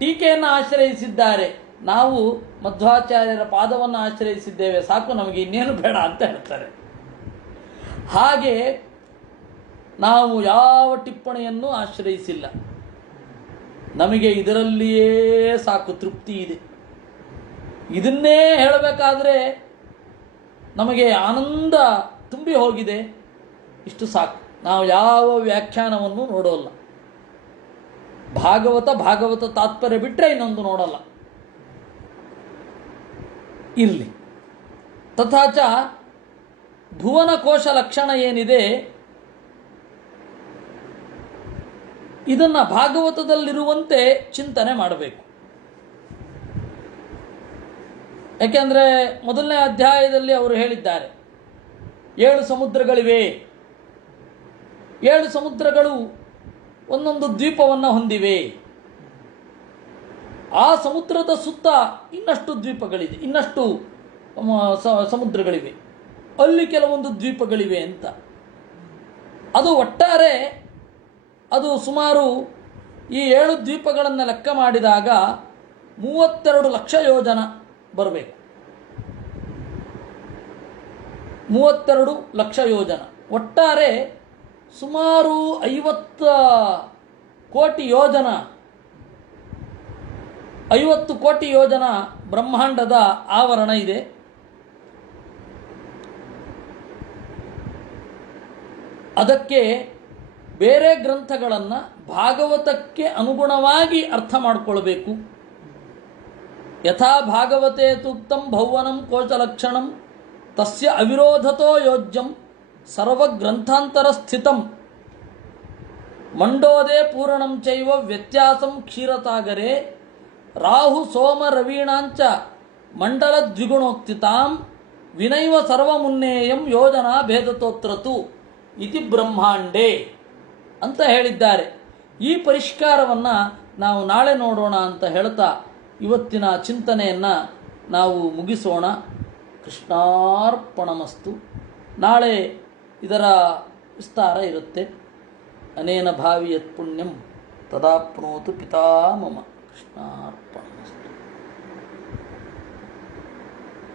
ಟೀಕೆಯನ್ನು ಆಶ್ರಯಿಸಿದ್ದಾರೆ, ನಾವು ಮಧ್ವಾಚಾರ್ಯರ ಪಾದವನ್ನು ಆಶ್ರಯಿಸಿದ್ದೇವೆ, ಸಾಕು ನಮಗೆ ಇನ್ನೇನು ಬೇಡ ಅಂತ ಹೇಳ್ತಾರೆ. ಹಾಗೆ ನಾವು ಯಾವ ಟಿಪ್ಪಣಿಯನ್ನು ಆಶ್ರಯಿಸಿಲ್ಲ, ನಮಗೆ ಇದರಲ್ಲಿಯೇ ಸಾಕು, ತೃಪ್ತಿ ಇದೆ. ಇದನ್ನೇ ಹೇಳಬೇಕಾದ್ರೆ ನಮಗೆ ಆನಂದ ತುಂಬಿ ಹೋಗಿದೆ, ಇಷ್ಟು ಸಾಕು. ನಾವು ಯಾವ ವ್ಯಾಖ್ಯಾನವನ್ನು ನೋಡೋಲ್ಲ, ಭಾಗವತ ತಾತ್ಪರ್ಯ ಬಿಟ್ಟರೆ ಇನ್ನೊಂದು ನೋಡಲ್ಲ. ಇರಲಿ. ತಥಾಚ ಭುವನಕೋಶ ಲಕ್ಷಣ ಏನಿದೆ, ಇದನ್ನು ಭಾಗವತದಲ್ಲಿರುವಂತೆ ಚಿಂತನೆ ಮಾಡಬೇಕು. ಯಾಕೆಂದರೆ ಮೊದಲನೇ ಅಧ್ಯಾಯದಲ್ಲಿ ಅವರು ಹೇಳಿದ್ದಾರೆ 7 ಸಮುದ್ರಗಳಿವೆ. 7 ಸಮುದ್ರಗಳು ಒಂದೊಂದು ದ್ವೀಪವನ್ನು ಹೊಂದಿವೆ. ಆ ಸಮುದ್ರದ ಸುತ್ತ ಇನ್ನಷ್ಟು ದ್ವೀಪಗಳಿದೆ, ಇನ್ನಷ್ಟು ಸಮುದ್ರಗಳಿವೆ, ಅಲ್ಲಿ ಕೆಲವೊಂದು ದ್ವೀಪಗಳಿವೆ ಅಂತ. ಅದು ಒಟ್ಟಾರೆ ಅದು ಸುಮಾರು ಈ 7 ದ್ವೀಪಗಳನ್ನು ಲೆಕ್ಕ ಮಾಡಿದಾಗ 32 ಲಕ್ಷ ಯೋಜನ ಬರಬೇಕು. 32 ಲಕ್ಷ ಯೋಜನ, ಒಟ್ಟಾರೆ ಸುಮಾರು 50 ಕೋಟಿ ಯೋಜನ, 50 ಕೋಟಿ ಯೋಜನ ಬ್ರಹ್ಮಾಂಡದ ಆವರಣ ಇದೆ. ಅದಕ್ಕೆ ಬೇರೆ ಗ್ರಂಥಗಳನ್ನು ಭಾಗವತಕ್ಕೆ ಅನುಗುಣವಾಗಿ ಅರ್ಥ ಮಾಡಿಕೊಳ್ಬೇಕು. ಯಥಾ ಭಾಗವತೆ ತೂಕ್ತಂ ಭೌವನಂ ಕೋಶಲಕ್ಷಣಂ ತಸ್ಯ ಅವಿರೋಧತೋ ಯೋಜ್ಯಂ ಸರ್ವಗ್ರಂಥಾಂತರ ಸ್ಥಿತಂ ಮಂಡೋದೆ ಪೂರಣಂ ಚೈವ ವ್ಯತ್ಯಾಸಂ ಕ್ಷೀರಸಾಗರೆ ರಾಹು ಸೋಮ ರವೀಣಾಂಚ ಮಂಡಲ ದ್ವಿಗುಣೋಕ್ತಿತಾಂ ವಿನೈವ ಸರ್ವಮುನ್ನೇಯಂ ಯೋಜನಾ ಭೇದತೋತ್ರತು ಇತಿ ಬ್ರಹ್ಮಾಂಡೇ ಅಂತ ಹೇಳಿದ್ದಾರೆ. ಈ ಪರಿಷ್ಕಾರವನ್ನು ನಾವು ನಾಳೆ ನೋಡೋಣ ಅಂತ ಹೇಳ್ತಾ ಇವತ್ತಿನ ಚಿಂತನೆಯನ್ನು ನಾವು ಮುಗಿಸೋಣ. ಕೃಷ್ಣಾರ್ಪಣಮಸ್ತು. ನಾಳೆ ಇದರ ವಿಸ್ತಾರ ಇರುತ್ತೆ. ಅನೇನ ಭಾವಿ ಯತ್ ಪುಣ್ಯಂ ತದಾಪ್ನೋತು ಪಿತಾ ಮಮ. ಕೃಷ್ಣಾರ್ಪಣಮಸ್ತು.